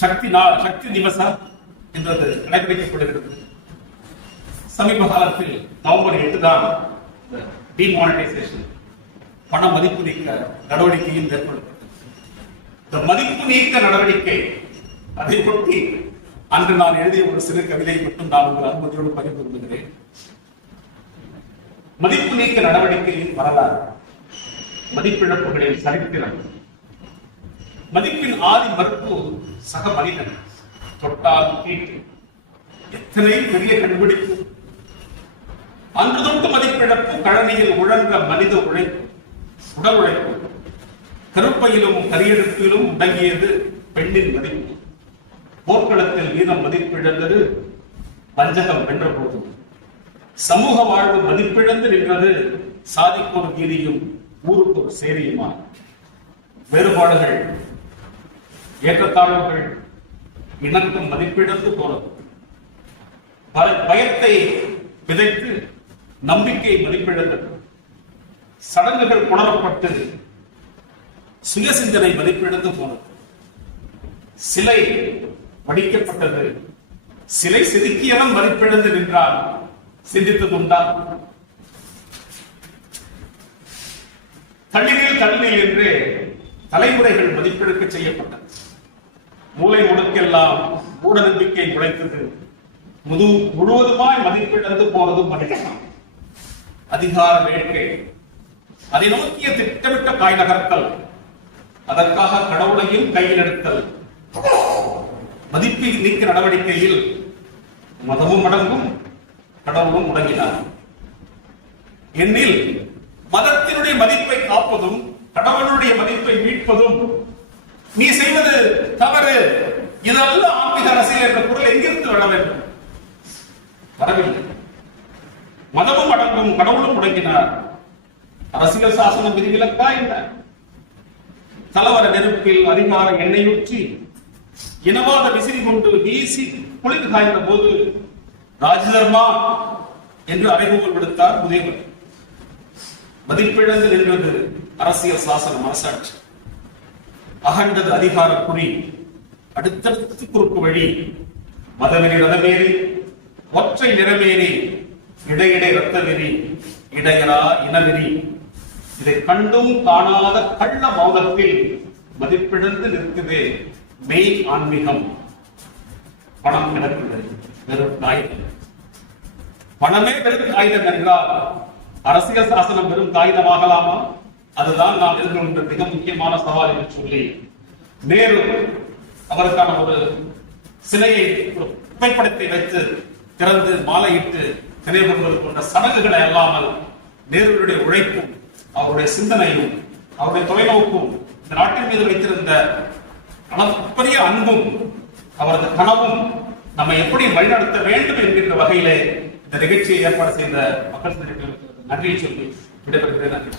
சக்தி திவசா என்றது கடைபிடிக்கப்படுகிறது. சமீப காலத்தில் நவம்பர் 8 தான் டிமானிட்டைசேஷன், பண மதிப்பு நீக்க நடவடிக்கையும் மேற்கொள்ளப்பட்டது. இந்த மதிப்பு நீக்க நடவடிக்கை, அதை பற்றி அன்று நான் எழுதிய ஒரு சிறு கவிதை மட்டும் நான் உங்கள் அனுமதியோடு பகிர்ந்து கொள்கிறேன். மதிப்பு நீக்க நடவடிக்கையின் வரலாறு, மதிப்பிழப்புகளின் சரித்திரம். மதிப்பின் ஆதி மறுப்பு சக மனிதன், தொட்டால் தீட்டு, எத்தனை பெரிய கண்டுபிடிப்பு. அன்று தொட்டு மதிப்பிழப்பு, கழனியில் உழன்ற மனித உழைப்பு, உடல் உழைப்பு. கருப்பையிலும் கரியெடுப்பிலும் உடங்கியது பெண்ணின் மதிப்பு. போர்க்களத்தில் வீரம் மதிப்பிழந்தது, வஞ்சகம் வென்ற போது. சமூக வாழ்வு மதிப்பிழந்து நின்றது, சாதிக்கொரு கீதியும் ஊருக்கு ஒரு சேரியுமா. வேறுபாடுகள், ஏற்றத்தாழ்வுகள், இணக்கம் மதிப்பிழந்து போனது. பயத்தை விதைத்து நம்பிக்கை மதிப்பிழந்தது. சடங்குகள் புணரப்பட்டு சுய சிந்தனை மதிப்பிழந்து போனது. சிலை வடிக்கப்பட்டது. சிலை செதுக்கியவன் மதிப்பிழந்து நின்றான். சிந்தித்ததுண்டா? தண்ணீர் என்று தலைமுறைகள் மதிப்பெடுக்க செய்யப்பட்டது. மூளை முடுக்கெல்லாம் மூட நம்பிக்கை உழைத்தது. முழுவதுமாய் மதிப்பிழந்து போனது மனிதன். அதிகார வேட்கை, அதை நோக்கிய திட்டமிட்ட காய் நகர்த்தல், அதற்காக கடவுளையும் கையில் எடுத்தல். மதிப்பை நீக்க நடவடிக்கையில் மதமும் அடங்கும், கடவுளும் முடங்கினார். எண்ணில் மதத்தினுடைய மதிப்பை காப்பதும் கடவுளுடைய மதிப்பை மீட்பதும் நீ செய்வது தவறு, இதெல்லாம் ஆன்மீக அரசியல் என்ற குரல் எங்கிருந்து வர வேண்டும்? வரவில்லை. மதமும் அடங்கும், கடவுளும் முடங்கினார். அரசியல் சாசனம் விதிவிலக்கா என்ன? கலவர நெருப்பில் அதிகார எண்ணெயூற்றி இனவாத விசிறி கொண்டு வீசி குளிர் காய்ந்த போது ராஜதர்மா என்று அறைகூவல் விடுத்தார் உதயவர். மதிப்பிழந்து நின்றது அரசியல் சாசனம், அரசாட்சி. அகண்டது அதிகார குறி, அடுத்தடுத்து குறுக்கு வழி. மதவெறி ரதமேறி, ஒற்றை நிறமேறி, இடையிடை ரத்த வெறி, இடையரா இனவெறி. இதை கண்டும் காணாத கள்ள மௌனத்தில் மதிப்பிழந்து நிற்குதே மெய் ஆன்மீகம். பணம் கிடக்குது வெறும் காகிதம். பணமே வெறும் காகிதம் என்றால் அரசியல் சாசனம் வெறும் காகிதமாகலாமா? அதுதான் நாம் எதிர்கொள்கின்ற மிக முக்கியமான சவால் என்று சொல்லி நேரு அவருக்கான ஒரு சிலையை, ஒரு புகைப்படத்தை வைத்து திறந்து மாலையிட்டு நினைவுகொள்வது போன்ற சடங்குகளை அல்லாமல் நேருடைய உழைப்பும் அவருடைய சிந்தனையும் அவருடைய தொலைநோக்கும் இந்த நாட்டின் மீது வைத்திருந்த அளப்பரிய அன்பும் அவரது கனவும் நம்மை எப்படி வழிநடத்த வேண்டும் என்கின்ற வகையிலே இந்த நிகழ்ச்சியை ஏற்பாடு செய்த மக்கள் நன்றியை சொல்லி விடைபெறுகிறேன். நன்றி.